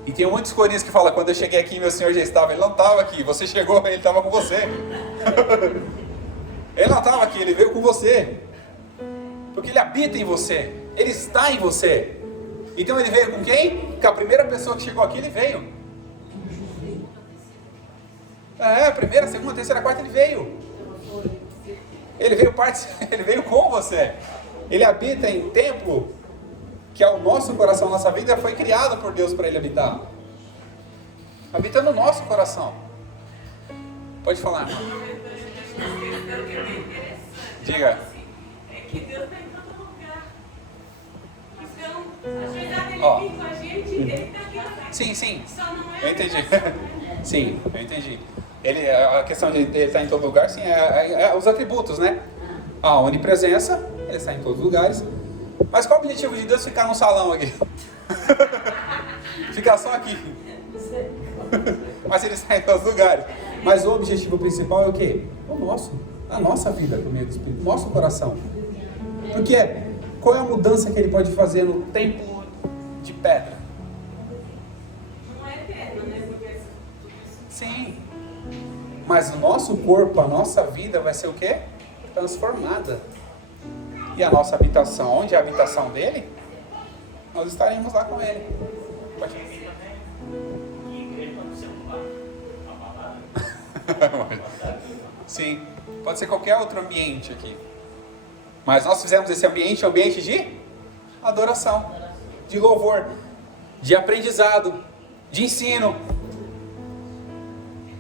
E tem muitos corinhos que falam, quando eu cheguei aqui, meu Senhor já estava. Ele não estava aqui, você chegou, ele estava com você. Ele não estava aqui, ele veio com você. Porque ele habita em você, ele está em você. Então ele veio com quem? Com a primeira pessoa que chegou aqui, ele veio. Primeira, segunda, terceira, quarta, ele veio. Ele veio com você. Ele habita em templo, que é o nosso coração, nossa vida foi criada por Deus para ele habitar. Habita no nosso coração. Pode falar. Diga. É que Deus está em todo lugar. Então, apesar dele vir com a gente, ele está aqui também. Sim. Só não é. Eu entendi. Sim, eu entendi. A questão de ele estar em todo lugar, sim, é os atributos, né? A onipresença, ele está em todos os lugares. Mas qual o objetivo de Deus ficar num salão aqui? Ficar só aqui. Mas ele está em todos os lugares. Mas o objetivo principal é o quê? O nosso. A nossa vida por meio do Espírito. Nosso coração. Porque qual é a mudança que ele pode fazer no templo de pedra? Não é eterno, né? Sim. Mas o nosso corpo, a nossa vida vai ser o quê? Transformada. E a nossa habitação, onde é a habitação dele? Nós estaremos lá com ele. Pode ir. Sim, pode ser qualquer outro ambiente aqui. Mas nós fizemos esse ambiente um ambiente de adoração, de louvor, de aprendizado, de ensino.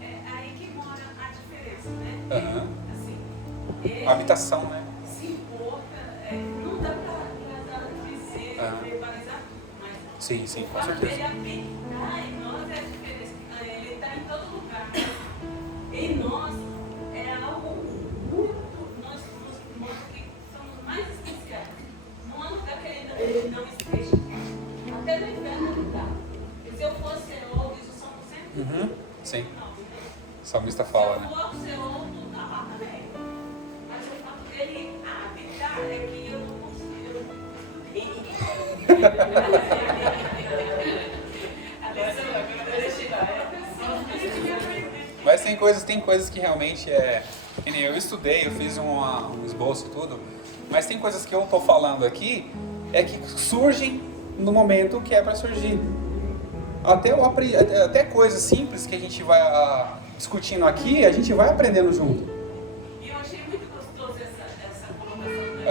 É aí que mora a diferença, né? Assim, Habitação, né? se importa, não dá para dizer, verbalizar, mas Sim, com o fato certeza. dele habitar em nós é a diferença. Ele está em todo lugar. Em nós é algo muito, nós nos mostra que somos mais especiais. Não há lugar que ele não esteja. Até no inferno ele está. E se eu fosse Herodes, o Salmo sempre. Sim. O salmista fala, né? Se eu fosse Herodes, está lá também. Mas o fato dele habitar é que eu não consigo. Mas tem coisas que realmente que nem eu estudei, eu fiz um esboço e tudo, mas tem coisas que eu estou falando aqui, que surgem no momento que é para surgir. Até coisas simples que a gente vai discutindo aqui, a gente vai aprendendo junto. E eu achei muito gostoso essa colocação, né?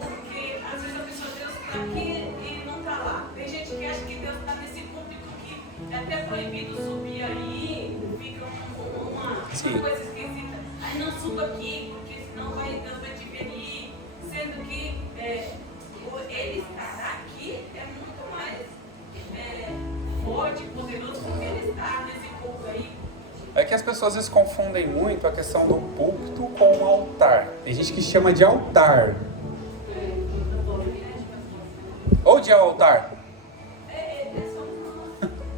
Porque às vezes a pessoa, Deus está aqui e não está lá. Tem gente que acha que Deus está nesse público que é até proibido subir aí, fica uma coisa esquisita. Aí não suba aqui, porque senão Deus vai te ferir. Sendo que ele estar aqui é muito mais forte, poderoso, porque ele está nesse povo aí. É que as pessoas às vezes confundem muito a questão do púlpito com o altar. Tem gente que chama de altar. Ou de altar?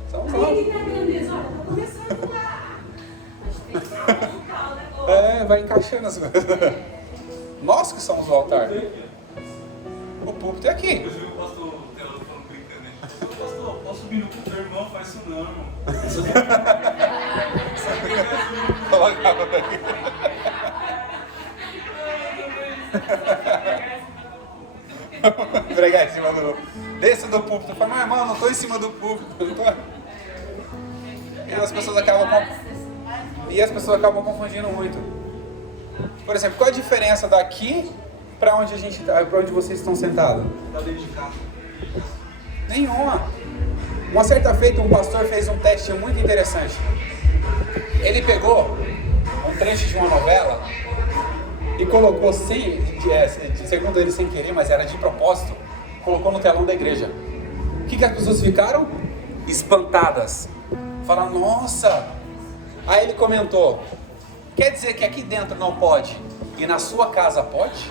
Somos nós. Aí na grandeza, olha, tá começando lá. Mas tem que montar o negócio. Vai encaixando as coisas. Nós que somos o altar. O púlpito é aqui. Eu vi o pastor Teodoro falando brincando, né? Pastor, posso subir no culto do irmão? Faz isso não, irmão. Pregar em cima do... Desça do púlpito falo, não, irmão, eu não estou em cima do púlpito. E as pessoas acabam confundindo muito. Por exemplo, qual a diferença daqui para onde para onde vocês estão sentados? Tá dentro de casa. Nenhuma. Uma certa feita, um pastor fez um teste muito interessante. Ele pegou um trecho de uma novela e colocou, segundo ele sem querer, mas era de propósito, colocou no telão da igreja. O que as pessoas ficaram? Espantadas. Falaram, nossa! Aí ele comentou, quer dizer que aqui dentro não pode e na sua casa pode?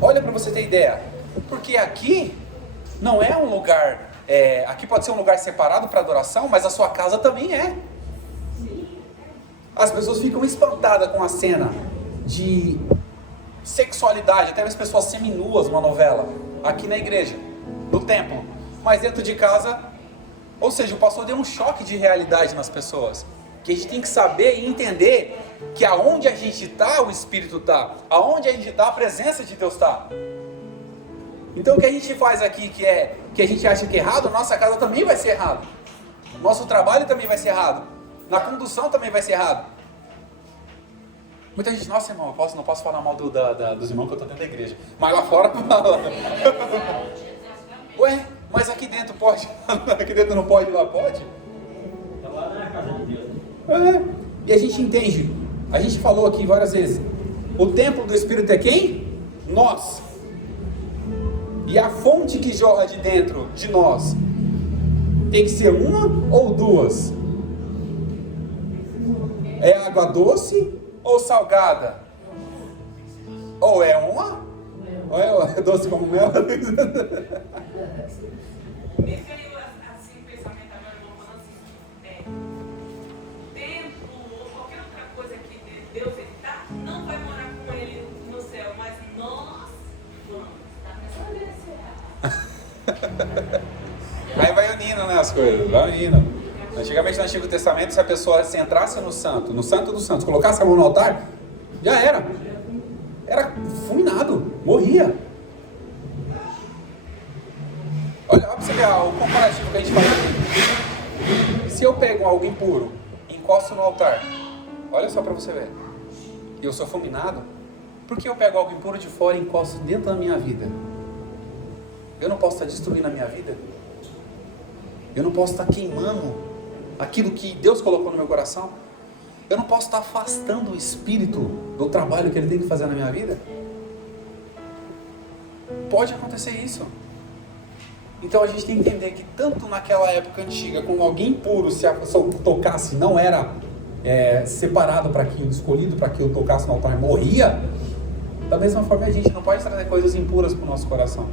Olha para você ter ideia, porque aqui não é um lugar, aqui pode ser um lugar separado para adoração, mas a sua casa também é. As pessoas ficam espantadas com a cena de sexualidade, até as pessoas seminuas numa novela, aqui na igreja, no templo, mas dentro de casa, ou seja, o pastor deu um choque de realidade nas pessoas, que a gente tem que saber e entender que aonde a gente está, o Espírito está, aonde a gente está, a presença de Deus está. Então o que a gente faz aqui, que a gente acha que é errado, nossa casa também vai ser errado, nosso trabalho também vai ser errado, na condução também vai ser errado. Muita gente, nossa irmão, não posso falar mal dos irmãos que eu estou dentro da igreja, mas lá fora fala. Ué, mas aqui dentro pode? Aqui dentro não pode, lá pode? Lá não é a casa de Deus. E a gente entende, a gente falou aqui várias vezes, o templo do Espírito é quem? Nós. E a fonte que jorra de dentro de nós tem que ser uma ou duas? É água doce ou salgada? Ou é uma? Ou é doce como mel? Me veio assim o pensamento agora, irmão, falando assim, tempo ou qualquer outra coisa que Deus está, não vai morar com ele no céu, mas nós vamos. Aí vai unindo, né, as coisas, vai unindo. Antigamente no Antigo Testamento, se a pessoa se entrasse no santo dos santos, colocasse a mão no altar, já era fulminado, morria. Olha pra você ver o comparativo que a gente faz aqui. Se eu pego algo impuro, encosto no altar, olha só pra você ver, e eu sou fulminado, por que eu pego algo impuro de fora e encosto dentro da minha vida? Eu não posso estar destruindo a minha vida? Eu não posso estar queimando aquilo que Deus colocou no meu coração? Eu não posso estar afastando o Espírito do trabalho que Ele tem que fazer na minha vida? Pode acontecer isso. Então a gente tem que entender que tanto naquela época antiga, como alguém puro se tocasse, não era separado para aquilo, escolhido para aquilo, tocasse no altar, morria. Da mesma forma a gente não pode trazer coisas impuras para o nosso coração.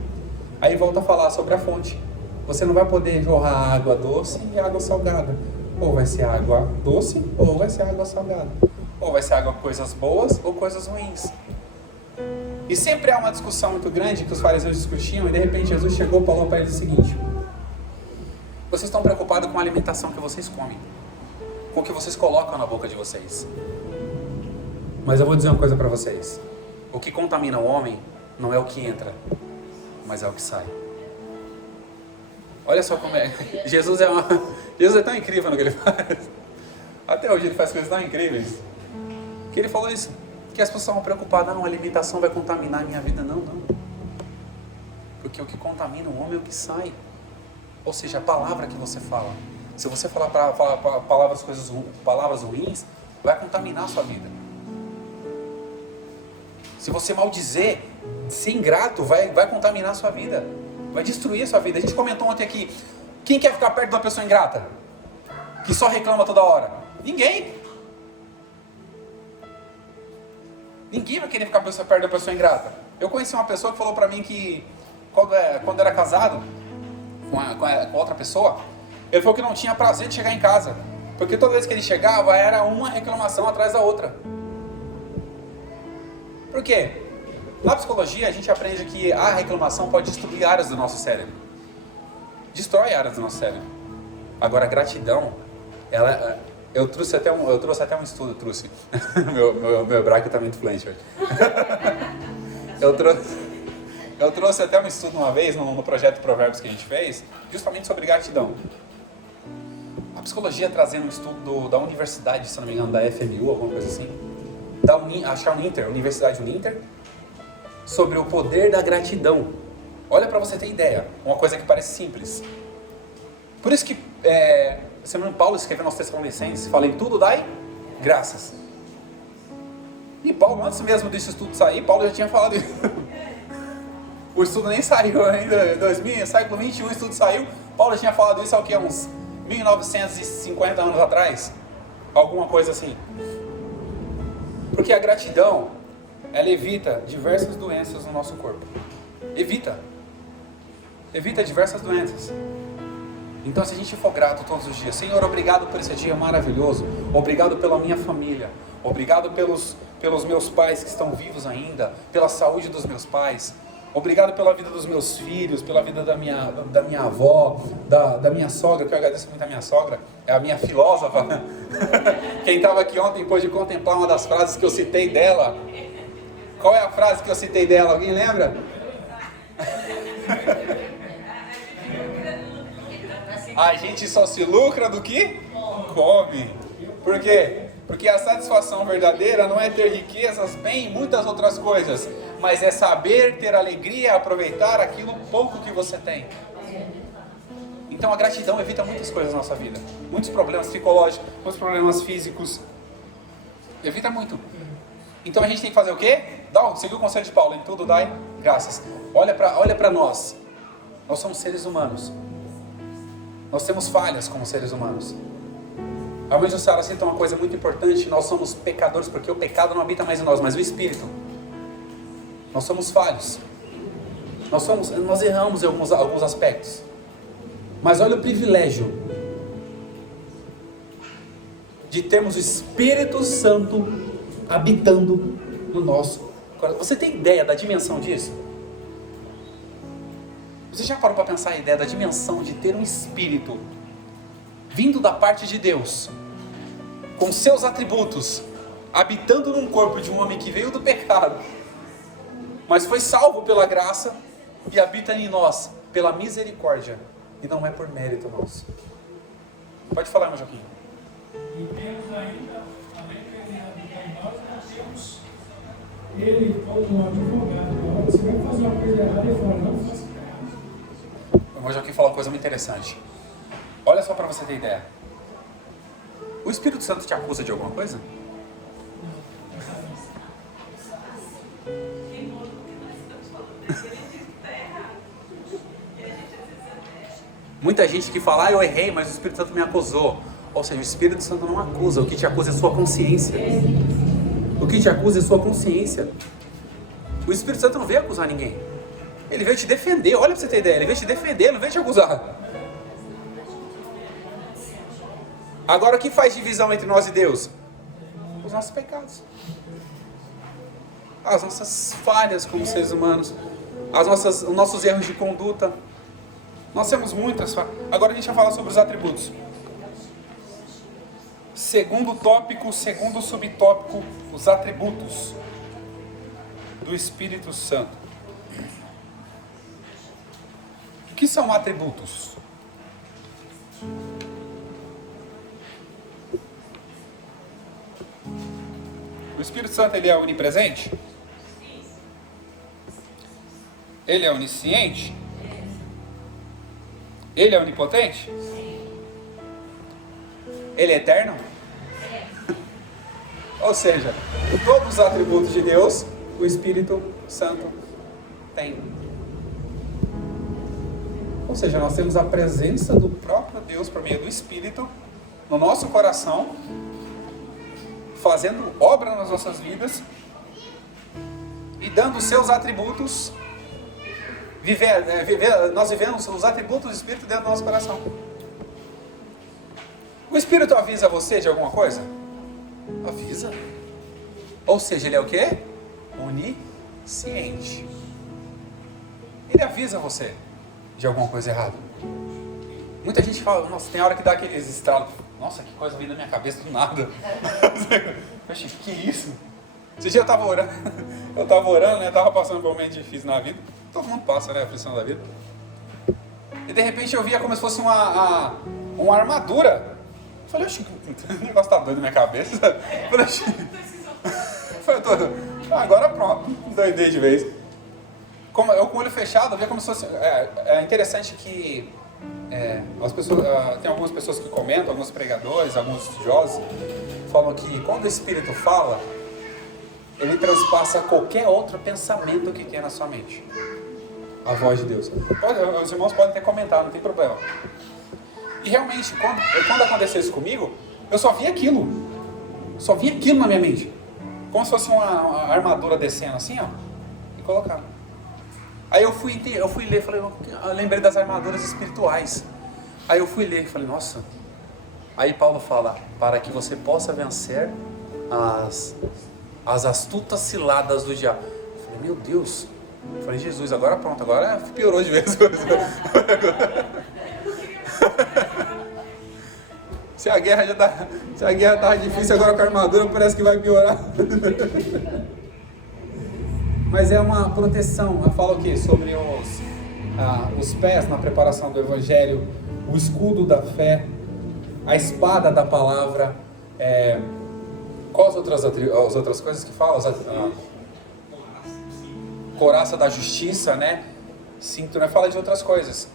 Aí volta a falar sobre a fonte. Você não vai poder jorrar água doce e água salgada. Ou vai ser água doce, ou vai ser água salgada. Ou vai ser água coisas boas ou coisas ruins. E sempre há uma discussão muito grande que os fariseus discutiam, e de repente Jesus chegou e falou para eles o seguinte: vocês estão preocupados com a alimentação que vocês comem, com o que vocês colocam na boca de vocês. Mas eu vou dizer uma coisa para vocês: o que contamina o homem não é o que entra, mas é o que sai. Olha só como é. Jesus é tão incrível no que ele faz. Até hoje ele faz coisas tão incríveis que ele falou isso, que as pessoas estavam preocupadas: não, a alimentação vai contaminar a minha vida. Não. Porque o que contamina o homem é o que sai. Ou seja, a palavra que você fala. Se você falar palavras ruins, vai contaminar a sua vida. Se você maldizer, ser ingrato, vai contaminar a sua vida. Vai destruir a sua vida. A gente comentou ontem aqui: quem quer ficar perto de uma pessoa ingrata? Que só reclama toda hora? Ninguém. Ninguém vai querer ficar perto de uma pessoa ingrata. Eu conheci uma pessoa que falou pra mim que quando era casado com outra pessoa, ele falou que não tinha prazer de chegar em casa, porque toda vez que ele chegava era uma reclamação atrás da outra. Por quê? Na psicologia a gente aprende que a reclamação pode destruir áreas do nosso cérebro. Destrói áreas do nosso cérebro. Agora a gratidão, eu trouxe até um estudo, meu hebraico está muito fluente hoje. Eu trouxe até um estudo uma vez no projeto Provérbios que a gente fez, justamente sobre gratidão. A psicologia trazendo um estudo da universidade, se não me engano, da FMU, alguma coisa assim, acho que é a Uninter, Universidade Uninter, sobre o poder da gratidão. Olha para você ter ideia, uma coisa que parece simples. Por isso que Paulo escrevendo aos Tessalonicenses, fala em tudo dai graças. E Paulo, antes mesmo desse estudo sair, Paulo já tinha falado isso. O estudo nem saiu ainda, 2000, século 21, o estudo saiu. Paulo já tinha falado isso há o que? Uns 1950 anos atrás? Alguma coisa assim. Porque a gratidão, ela evita diversas doenças no nosso corpo. Evita diversas doenças. Então, se a gente for grato todos os dias, Senhor, obrigado por esse dia maravilhoso, obrigado pela minha família, obrigado pelos meus pais que estão vivos ainda, pela saúde dos meus pais, obrigado pela vida dos meus filhos, pela vida da minha avó, da minha sogra, que eu agradeço muito a minha sogra, é a minha filósofa. Quem estava aqui ontem pôde contemplar uma das frases que eu citei dela. Qual é a frase que eu citei dela? Alguém lembra? A gente só se lucra do que come. Por quê? Porque a satisfação verdadeira não é ter riquezas, bem e muitas outras coisas, mas é saber ter alegria, aproveitar aquilo pouco que você tem. Então a gratidão evita muitas coisas na nossa vida. Muitos problemas psicológicos, muitos problemas físicos. Evita muito. Então a gente tem que fazer o quê? Seguir o conselho de Paulo, em tudo dai graças. Olha para nós. Nós somos seres humanos. Nós temos falhas como seres humanos. A mãe de Sara cita uma coisa muito importante: nós somos pecadores, porque o pecado não habita mais em nós, mas o Espírito. Nós somos falhos. Nós erramos em alguns aspectos. Mas olha o privilégio de termos o Espírito Santo habitando no nosso coração. Você tem ideia da dimensão disso? Você já parou para pensar a ideia da dimensão de ter um Espírito vindo da parte de Deus, com seus atributos, habitando num corpo de um homem que veio do pecado, mas foi salvo pela graça e habita em nós pela misericórdia, e não é por mérito nosso. Pode falar, meu Joaquim. E temos ainda, além de ele habitar em nós, nós temos ele como um advogado. Agora você vai fazer uma coisa errada e fala, não faça errado. O Joaquim falou uma coisa muito interessante. Olha só para você ter ideia. O Espírito Santo te acusa de alguma coisa? Muita gente que fala, eu errei, mas o Espírito Santo me acusou. Ou seja, o Espírito Santo não acusa, o que te acusa é a sua consciência. O que te acusa é a sua consciência. O Espírito Santo não veio acusar ninguém. Ele veio te defender, olha pra você ter ideia, ele veio te defender, ele não veio te acusar. Agora o que faz divisão entre nós e Deus? Os nossos pecados. As nossas falhas como seres humanos. Os nossos erros de conduta. Nós temos muitas falhas. Agora a gente vai falar sobre os atributos. Segundo tópico, segundo subtópico, os atributos do Espírito Santo. O que são atributos? O Espírito Santo, ele é onipresente? Ele é onisciente? Ele é onipotente? Ele é eterno? Ou seja, todos os atributos de Deus, o Espírito Santo tem. Ou seja, nós temos a presença do próprio Deus por meio do Espírito no nosso coração, fazendo obra nas nossas vidas e dando os seus atributos. Nós vivemos os atributos do Espírito dentro do nosso coração. O Espírito avisa você de alguma coisa? Avisa. Ou seja, ele é o quê? Onisciente. Ele avisa você de alguma coisa errada. Muita gente fala, nossa, tem hora que dá aqueles estralos. Nossa, que coisa veio na minha cabeça do nada. Poxa, que isso? Esse dia eu tava orando, né? Tava passando por um momento difícil na vida. Todo mundo passa, né? A aflição da vida. E de repente eu via como se fosse uma armadura. Eu falei, oxi, o negócio tá doido na minha cabeça. Eu falei, oxi. Agora pronto, doidei de vez. Eu com o olho fechado, eu via como se fosse... É interessante que as pessoas, tem algumas pessoas que comentam, alguns pregadores, alguns estudiosos, falam que quando o Espírito fala, ele transpassa qualquer outro pensamento que tenha na sua mente. A voz de Deus. Os irmãos podem ter comentado, não tem problema. E realmente, quando aconteceu isso comigo, eu só via aquilo. Só via aquilo na minha mente. Como se fosse uma armadura descendo assim, ó. E colocando. Aí eu fui ler, falei, eu lembrei das armaduras espirituais. Aí eu fui ler e falei, nossa. Aí Paulo fala, para que você possa vencer as astutas ciladas do diabo. Eu falei, meu Deus. Eu falei, Jesus, agora pronto, agora piorou de vez. Se a guerra tá difícil, agora com a armadura parece que vai piorar. Mas é uma proteção. Ela fala o quê? Sobre os pés na preparação do Evangelho, o escudo da fé, a espada da palavra. Quais as outras coisas que fala? Couraça da justiça, né? Cinto, né? Fala de outras coisas.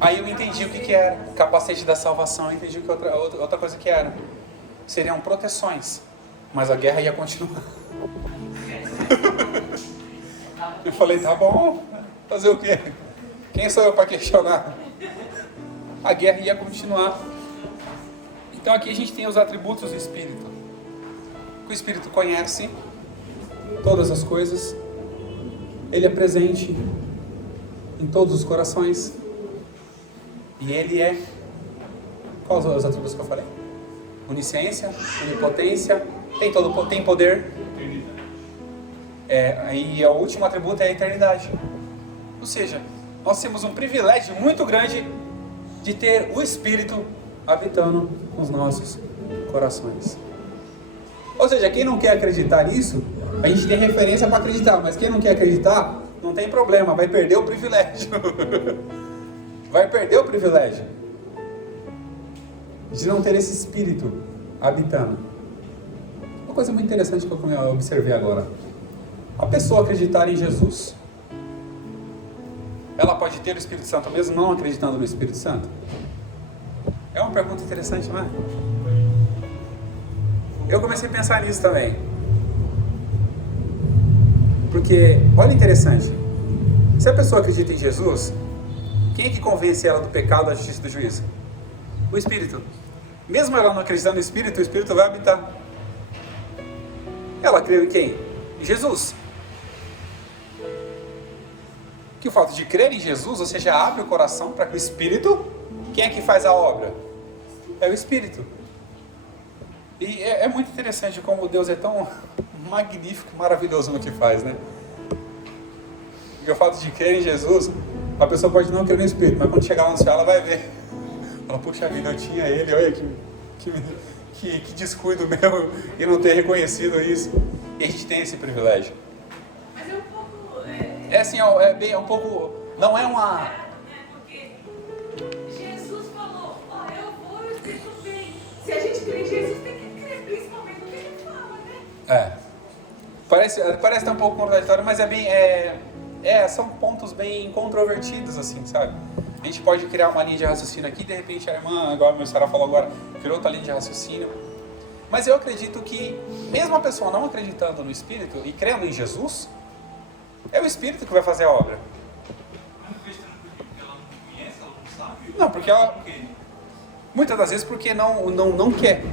Aí eu entendi o que era. Capacete da salvação, eu entendi o que outra coisa que era. Seriam proteções. Mas a guerra ia continuar. Eu falei, tá bom, fazer o quê? Quem sou eu para questionar? A guerra ia continuar. Então aqui a gente tem os atributos do Espírito. O Espírito conhece todas as coisas. Ele é presente em todos os corações. E ele é... Quais os atributos que eu falei? Onisciência, onipotência, tem poder. E o último atributo é a eternidade. Ou seja, nós temos um privilégio muito grande de ter o Espírito habitando nos nossos corações. Ou seja, quem não quer acreditar nisso, a gente tem referência para acreditar, mas quem não quer acreditar, não tem problema, vai perder o privilégio. Vai perder o privilégio de não ter esse Espírito habitando. Uma coisa muito interessante que eu observei agora. A pessoa acreditar em Jesus, ela pode ter o Espírito Santo mesmo não acreditando no Espírito Santo? É uma pergunta interessante, não é? Eu comecei a pensar nisso também. Porque, olha interessante, se a pessoa acredita em Jesus, quem é que convence ela do pecado, da justiça e do juízo? O Espírito. Mesmo ela não acreditando no Espírito, o Espírito vai habitar. Ela creu em quem? Em Jesus. Que o fato de crer em Jesus, ou seja, abre o coração para que o Espírito, quem é que faz a obra? É o Espírito. E é muito interessante como Deus é tão magnífico, maravilhoso no que faz, né? Porque o fato de crer em Jesus, a pessoa pode não crer no Espírito, mas quando chegar lá no céu, ela vai ver. Fala, puxa vida, eu tinha ele, olha que descuido meu e não ter reconhecido isso. E a gente tem esse privilégio. Mas é um pouco... É assim, é um pouco... Não é uma... Porque Jesus falou, eu vou, o Espírito vem. Se a gente crê em Jesus, tem que crer principalmente no que ele fala, né? Parece um pouco contraditório, mas são pontos bem controvertidos, assim, sabe? A gente pode criar uma linha de raciocínio aqui, de repente a irmã, igual a minha senhora falou agora, criou outra linha de raciocínio. Mas eu acredito que, mesmo a pessoa não acreditando no Espírito e crendo em Jesus, é o Espírito que vai fazer a obra. Ela não conhece, ela não sabe? Não, porque ela... Muitas das vezes porque não quer.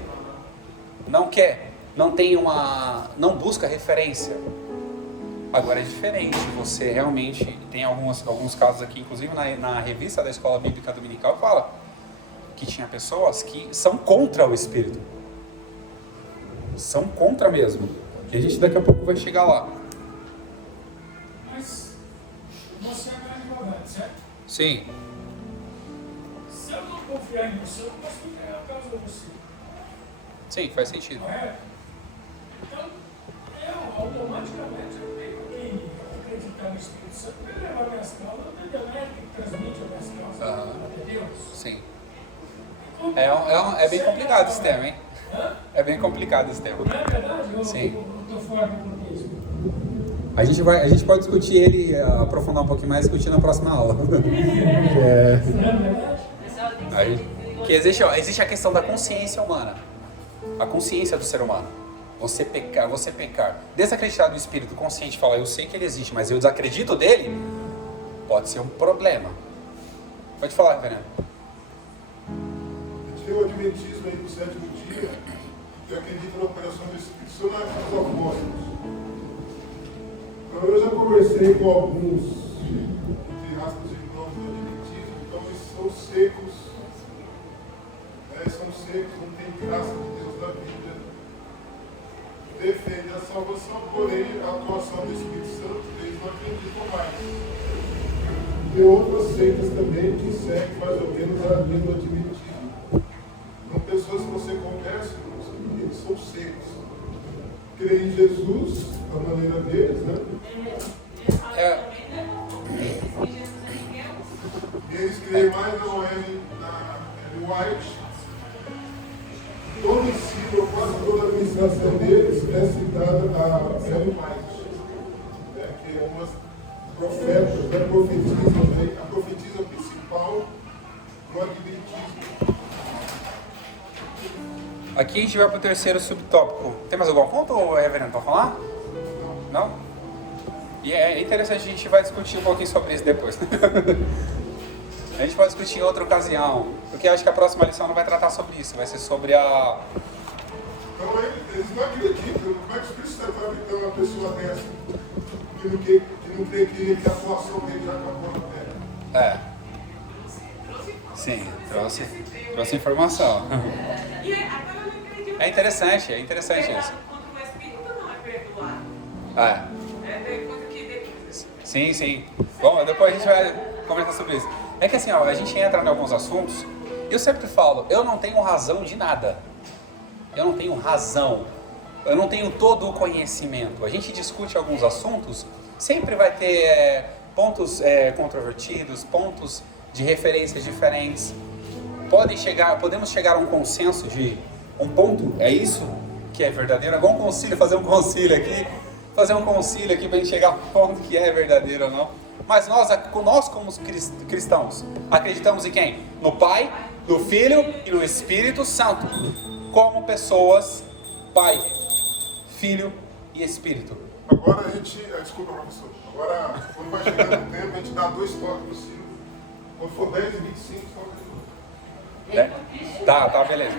Não quer. Não busca referência. Agora é diferente, você realmente tem alguns casos aqui, inclusive na revista da Escola Bíblica Dominical fala que tinha pessoas que são contra o Espírito. São contra mesmo. E a gente daqui a pouco vai chegar lá. Mas você é meu advogado, certo? Sim. Se eu não confiar em você, eu não posso ganhar a causa de você. Sim, faz sentido. Correto? Então, ao logicamente, eu tenho que acreditar no Espírito Santo para levar minhas causas, ele é que transmite as minhas causas até Deus. Sim. É bem complicado esse tema, hein? É bem complicado esse tema. Não é verdade? Eu Sim. estou fora do contexto. A gente pode discutir ele, aprofundar um pouquinho mais, discutir na próxima aula. Não é verdade? Que existe a questão da consciência humana. A consciência do ser humano. Você pecar. Desacreditar do espírito consciente, falar, eu sei que ele existe, mas eu desacredito dele, pode ser um problema. Pode falar, Fernando. Tem o adventismo aí do sétimo dia, que acredita na operação do Espírito Santo na vida dos apóstolos. Então, eu já conversei com alguns, entre aspas, irmãos do adventismo, então eles são secos, não tem graça de Deus na Bíblia. Defendem a salvação, porém a atuação do Espírito Santo eles não acreditam mais. Tem outras seitas também que seguem mais ou menos a linha do adventismo. São pessoas que você conversa, eles são secos. Creem em Jesus, a maneira deles, né? Eles creem mais na Ellen White. Todo ensino, quase toda a administração deles é citada a Ellen White, que é uma profeta, a profetisa principal do adventismo. Aqui a gente vai para o terceiro subtópico. Tem mais algum ponto, reverendo, para falar? Não? E é interessante, a gente vai discutir um pouquinho sobre isso depois. A gente pode discutir em outra ocasião, porque acho que a próxima lição não vai tratar sobre isso, vai ser sobre a... Então eles não acreditam, como é que o Espírito Santo vai acreditar uma pessoa dessa, que não crê que a atuação dele já acabou na Terra? Sim, trouxe informação. E agora eu não acredito. É interessante isso. Contra o Espírito não é perdoado. Depois que... Sim. Bom, depois a gente vai conversar sobre isso. É que assim, a gente entra em alguns assuntos, eu sempre falo, eu não tenho razão de nada. Eu não tenho razão. Eu não tenho todo o conhecimento. A gente discute alguns assuntos, sempre vai ter pontos controvertidos, pontos de referências diferentes. Podemos chegar a um consenso de um ponto, é isso que é verdadeiro. É bom fazer um concílio aqui para a gente chegar a um ponto que é verdadeiro ou não. Mas nós como cristãos, acreditamos em quem? No Pai, no Filho e no Espírito Santo. Como pessoas, Pai, Filho e Espírito. Agora a gente... Desculpa, professor. Agora, quando vai chegando o tempo, a gente dá 2 toques no sino. Quando for 10 e 25, toca de novo. Tá, beleza.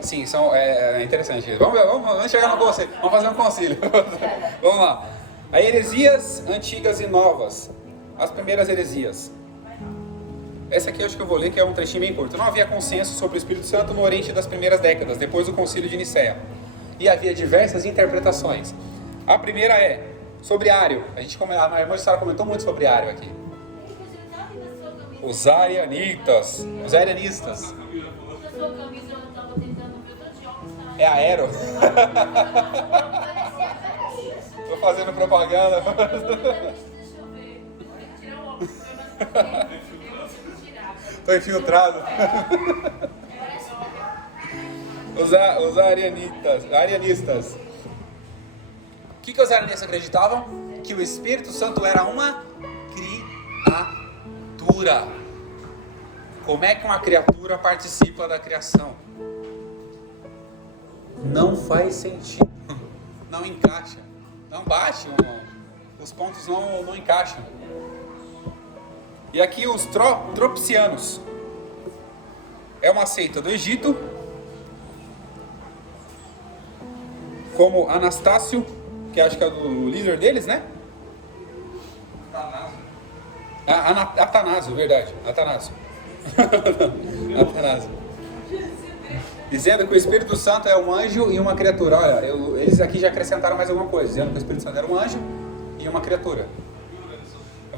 Sim, é interessante isso. Vamos chegar no conselho. Vamos fazer um concílio. Vamos lá. A heresias antigas e novas. As primeiras heresias. Essa aqui eu acho que eu vou ler, que é um trechinho bem curto. Não havia consenso sobre o Espírito Santo no Oriente das primeiras décadas, depois do Concílio de Nicéia. E havia diversas interpretações. A primeira é sobre Ário. A irmã de Sara comentou muito sobre Ário aqui. Os arianistas. É aero. Tô fazendo propaganda. Tô infiltrado. Os arianistas. O que os arianistas acreditavam? Que o Espírito Santo era uma criatura. Como é que uma criatura participa da criação? Não faz sentido. Não encaixa. Não bate. Os pontos não encaixam. E aqui os tropicianos. É uma seita do Egito. Como Anastácio, que acho que é o líder deles, né? Atanásio, verdade. Atanásio. Dizendo que o Espírito Santo é um anjo e uma criatura. Olha, eles aqui já acrescentaram mais alguma coisa, dizendo que o Espírito Santo era um anjo e uma criatura.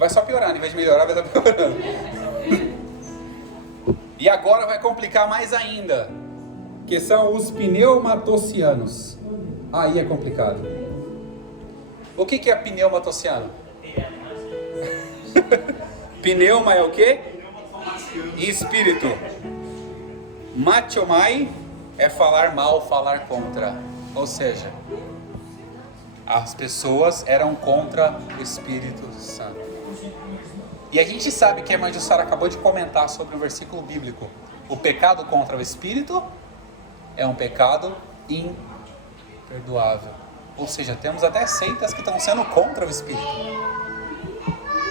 Vai só piorando, em vez de melhorar, vai só piorando. E agora vai complicar mais ainda, que são os pneumatocianos. Aí é complicado. O que é pneumatociano? Pneuma é o quê? Espírito. Matiomai é falar mal, falar contra. Ou seja, as pessoas eram contra o Espírito Santo. E a gente sabe que a irmã Jussara acabou de comentar sobre um versículo bíblico. O pecado contra o Espírito é um pecado imperdoável. Ou seja, temos até seitas que estão sendo contra o Espírito.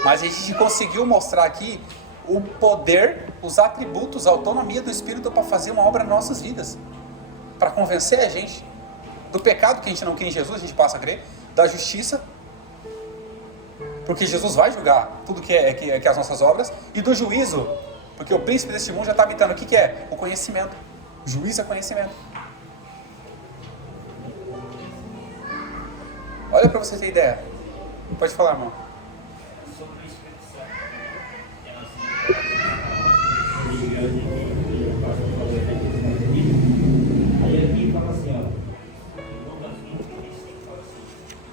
Mas a gente conseguiu mostrar aqui o poder, os atributos, a autonomia do Espírito para fazer uma obra nas nossas vidas. Para convencer a gente do pecado que a gente não crê em Jesus, a gente passa a crer, da justiça, porque Jesus vai julgar tudo que é as nossas obras, e do juízo, porque o príncipe deste mundo já está habitando. O que é? O conhecimento. O juízo é conhecimento. Olha para você ter ideia. Pode falar, irmão. Sobre o Espírito Santo, que nós aí aqui fala assim, ó, em Lucas 20, 25, fala assim,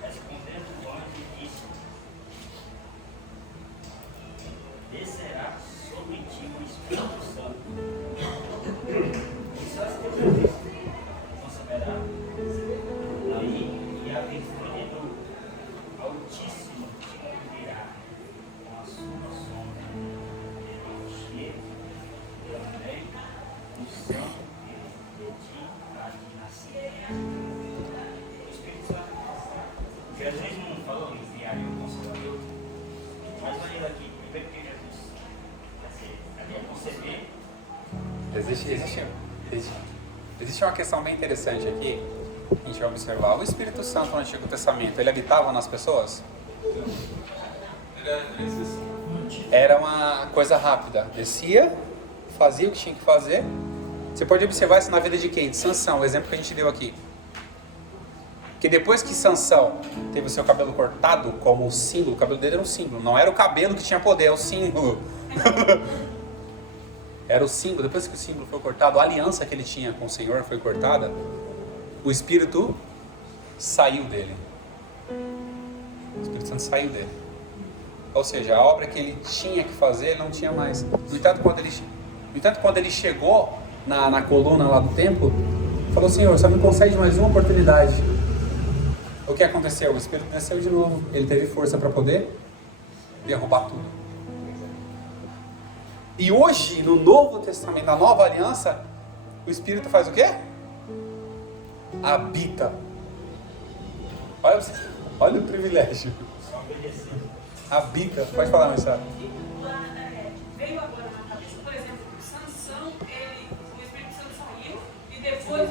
respondendo o anjo disse, descerá sobre ti o Espírito Santo, e só as coisas não saberá, aí e a virtude do Altíssimo te cobrirá com a sua sombra, pelo cheiro também o santo de ti há de nascer. O Espírito Santo, Jesus não falou em enviar o Consolador, mas olha aqui, primeiro que Jesus havia conceber. Existe uma questão bem interessante aqui, que a gente vai observar. O Espírito Santo no Antigo Testamento, ele habitava nas pessoas? Era uma coisa rápida. Descia, fazia o que tinha que fazer. Você pode observar isso na vida de quem? De Sansão, o exemplo que a gente deu aqui. Que depois que Sansão teve o seu cabelo cortado como símbolo, o cabelo dele era um símbolo, não era o cabelo que tinha poder, é o símbolo. Era o símbolo. Depois que o símbolo foi cortado, a aliança que ele tinha com o Senhor foi cortada, o Espírito saiu dele. O Espírito Santo saiu dele. Ou seja, a obra que ele tinha que fazer, ele não tinha mais. No entanto, quando ele chegou na coluna lá do templo, falou: Senhor, só me concede mais uma oportunidade. O que aconteceu? O Espírito desceu de novo. Ele teve força para poder derrubar tudo. E hoje, no Novo Testamento, na Nova Aliança, o Espírito faz o quê? Habita. Olha o privilégio. Habita. Pode falar, Marcelo. Veio agora na cabeça, por exemplo, Sansão, o Espírito Santo saiu e depois,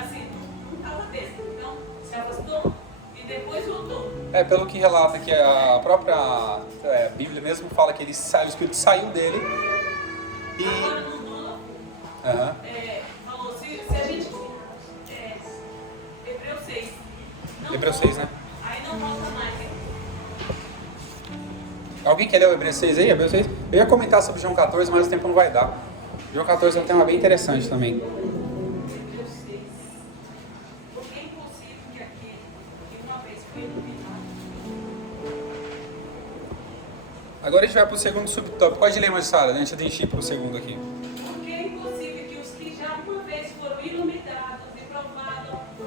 assim, não estava dentro. Então, se afastou e depois voltou. Pelo que relata que a própria Bíblia mesmo fala que o Espírito saiu dele e... Agora não falou, se a gente... Hebreus 6. Hebreus 6, né? Aí não volta mais, hein? Alguém quer ler o Hebreus 6 aí? Hebreus 6? Eu ia comentar sobre João 14, mas o tempo não vai dar. João 14 é um tema bem interessante também. Hebreus 6. Porque é impossível que aquele que uma vez foi iluminado. Agora a gente vai para o segundo subtópico. Pode ler mais, Sara, antes de a gente ir para o segundo aqui. Porque é impossível que os que já uma vez foram iluminados e provaram o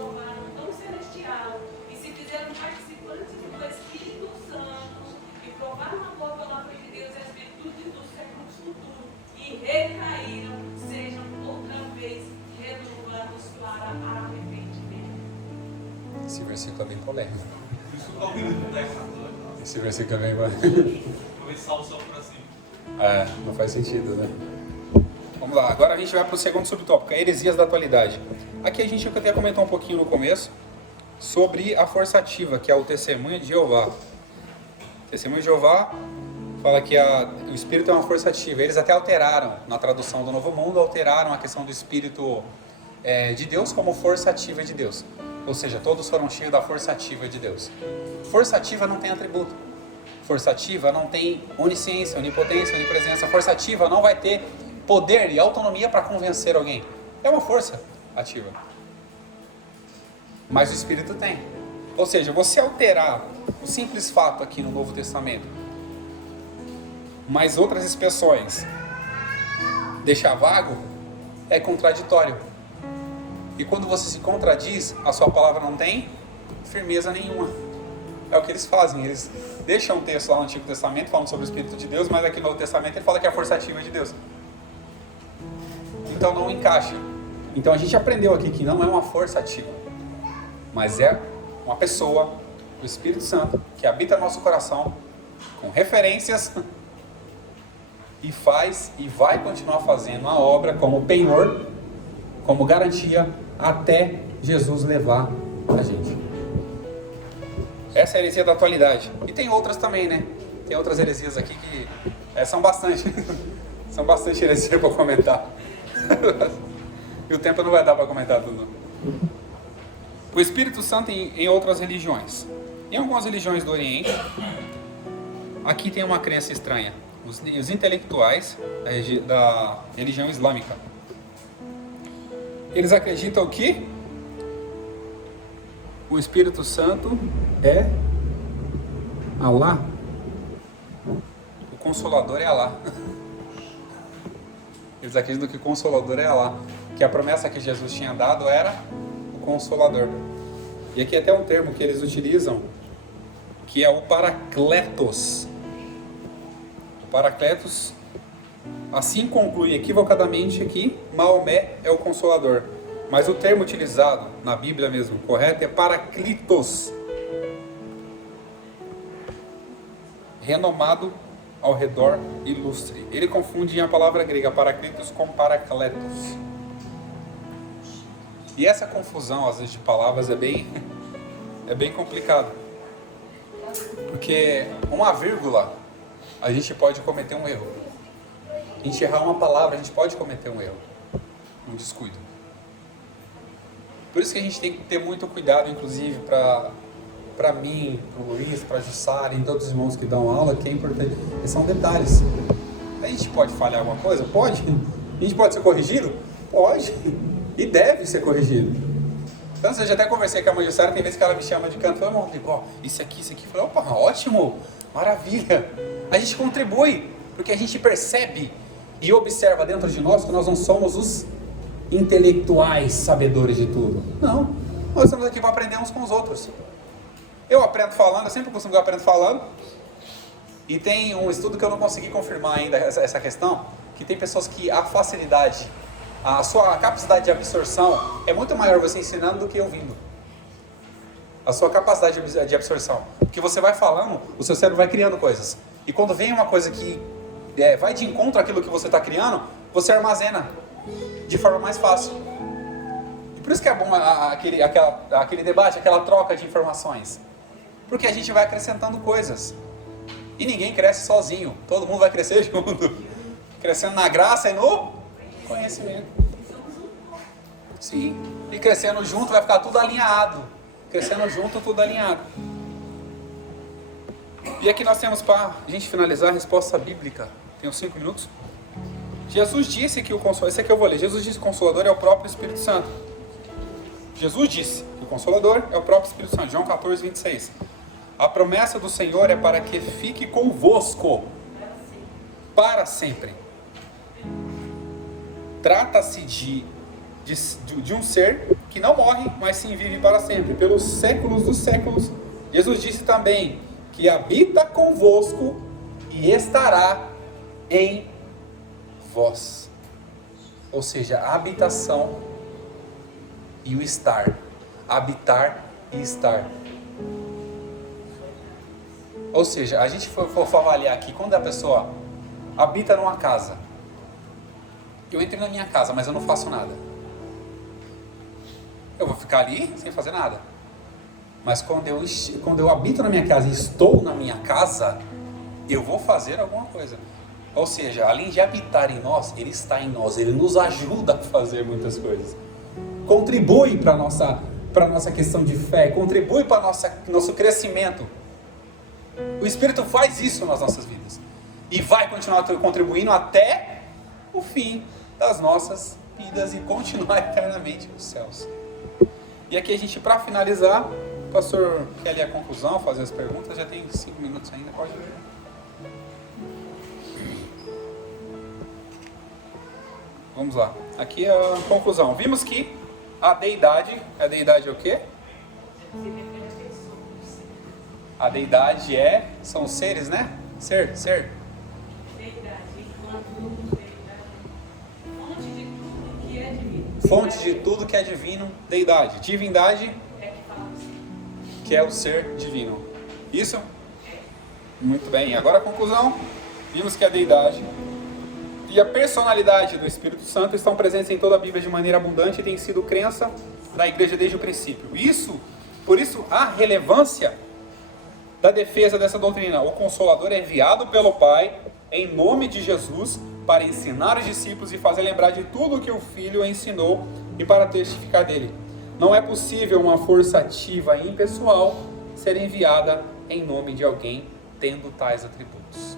dom celestial e se fizeram participantes do Espírito Santo e provaram a boa palavra de Deus e as virtudes dos séculos futuros e recaíram, sejam outra vez renovados para arrependimento. Esse versículo é bem polêmico. Isso tá ouvindo do técnico. Esse versículo é bem... Talvez salvação para cima. Não faz sentido, né? Vamos lá, agora a gente vai para o segundo subtópico, heresias da atualidade. Aqui a gente até comentou um pouquinho no começo sobre a força ativa, que é o testemunho de Jeová. O testemunho de Jeová fala que o Espírito é uma força ativa. Eles até alteraram, na tradução do Novo Mundo, alteraram a questão do Espírito de Deus como força ativa de Deus. Ou seja, todos foram cheios da força ativa de Deus. Força ativa não tem atributo. força ativa não tem onisciência, onipotência, onipresença. A força ativa não vai ter poder e autonomia para convencer alguém. É uma força ativa. Mas o Espírito tem. Ou seja, você alterar o simples fato aqui no Novo Testamento, mas outras expressões deixar vago, é contraditório. E quando você se contradiz, a sua palavra não tem firmeza nenhuma. É o que eles fazem. Eles deixam um texto lá no Antigo Testamento falando sobre o Espírito de Deus, mas aqui no Novo Testamento ele fala que é a força ativa de Deus. Então não encaixa. Então a gente aprendeu aqui que não é uma força ativa, mas é uma pessoa, o Espírito Santo, que habita no nosso coração, com referências, e faz e vai continuar fazendo a obra como penhor, como garantia, até Jesus levar a gente. Essa é a heresia da atualidade. E tem outras também, né? Tem outras heresias aqui que são bastante. São bastante heresias para comentar. E o tempo não vai dar para comentar tudo. O Espírito Santo em outras religiões. Em algumas religiões do Oriente, aqui tem uma crença estranha. Os intelectuais da religião islâmica, eles acreditam que o Espírito Santo é Alá. O Consolador é Alá. Eles acreditam que o Consolador é Alá, que a promessa que Jesus tinha dado era o Consolador. E aqui até um termo que eles utilizam, que é o Paracletos. O Paracletos, assim conclui equivocadamente que Maomé é o Consolador. Mas o termo utilizado na Bíblia mesmo, correto, é Paraclitos. Renomado ao redor, ilustre. Ele confunde a palavra grega Paraclitos com Paracletos. E essa confusão, às vezes, de palavras é bem complicado. Porque uma vírgula, a gente pode cometer um erro. A gente errar uma palavra, a gente pode cometer um erro. Um descuido. Por isso que a gente tem que ter muito cuidado, inclusive, para mim, para o Luiz, para a Jussara e todos os irmãos que dão aula, que é importante. São detalhes. A gente pode falhar alguma coisa? Pode. A gente pode ser corrigido? Pode. E deve ser corrigido. Então, eu já até conversei com a mãe Jussara, tem vezes que ela me chama de canto, fala, Rodrigo, isso aqui. Eu falei, opa, ótimo, maravilha. A gente contribui, porque a gente percebe e observa dentro de nós que nós não somos os intelectuais sabedores de tudo. Não, nós estamos aqui para aprender uns com os outros. Eu aprendo falando, eu sempre costumo aprender falando. E tem um estudo que eu não consegui confirmar ainda essa questão, que tem pessoas que a facilidade, a sua capacidade de absorção é muito maior você ensinando do que ouvindo. A sua capacidade de absorção. Porque você vai falando, o seu cérebro vai criando coisas. E quando vem uma coisa que vai de encontro àquilo que você está criando, você armazena de forma mais fácil. E por isso que é bom aquele debate, aquela troca de informações. Porque a gente vai acrescentando coisas. E ninguém cresce sozinho. Todo mundo vai crescer junto. Crescendo na graça e no conhecimento. Sim. E crescendo junto vai ficar tudo alinhado. Crescendo junto, tudo alinhado. E aqui nós temos, para a gente finalizar, a resposta bíblica. Tenho 5 minutos. Jesus disse que o Consolador... Esse aqui eu vou ler. Jesus disse que o Consolador é o próprio Espírito Santo. Jesus disse que o Consolador é o próprio Espírito Santo. João 14, 26. A promessa do Senhor é para que fique convosco para sempre. Trata-se de um ser que não morre, mas sim vive para sempre, pelos séculos dos séculos. Jesus disse também que habita convosco e estará em vós. Ou seja, a habitação e o estar. Habitar e estar. Ou seja, a gente for avaliar aqui, quando a pessoa habita numa casa, eu entrei na minha casa, mas eu não faço nada. Eu vou ficar ali sem fazer nada. Mas quando eu habito na minha casa e estou na minha casa, eu vou fazer alguma coisa. Ou seja, além de habitar em nós, Ele está em nós. Ele nos ajuda a fazer muitas coisas. Contribui para a nossa questão de fé. Contribui para o nosso crescimento. O Espírito faz isso nas nossas vidas. E vai continuar contribuindo até o fim das nossas vidas e continuar eternamente nos céus. E aqui a gente, para finalizar, o pastor quer ler a conclusão, fazer as perguntas, já tem 5 minutos ainda, pode ler. Vamos lá, aqui é a conclusão. Vimos que a deidade é o quê? A deidade são seres, né? Ser. Fonte de tudo que é divino, deidade. Divindade, que é o ser divino. Isso? Muito bem. Agora a conclusão. Vimos que a deidade e a personalidade do Espírito Santo estão presentes em toda a Bíblia de maneira abundante e tem sido crença da igreja desde o princípio. Por isso, a relevância da defesa dessa doutrina. O Consolador é enviado pelo Pai em nome de Jesus para ensinar os discípulos e fazer lembrar de tudo o que o Filho ensinou e para testificar dele. Não é possível uma força ativa e impessoal ser enviada em nome de alguém tendo tais atributos.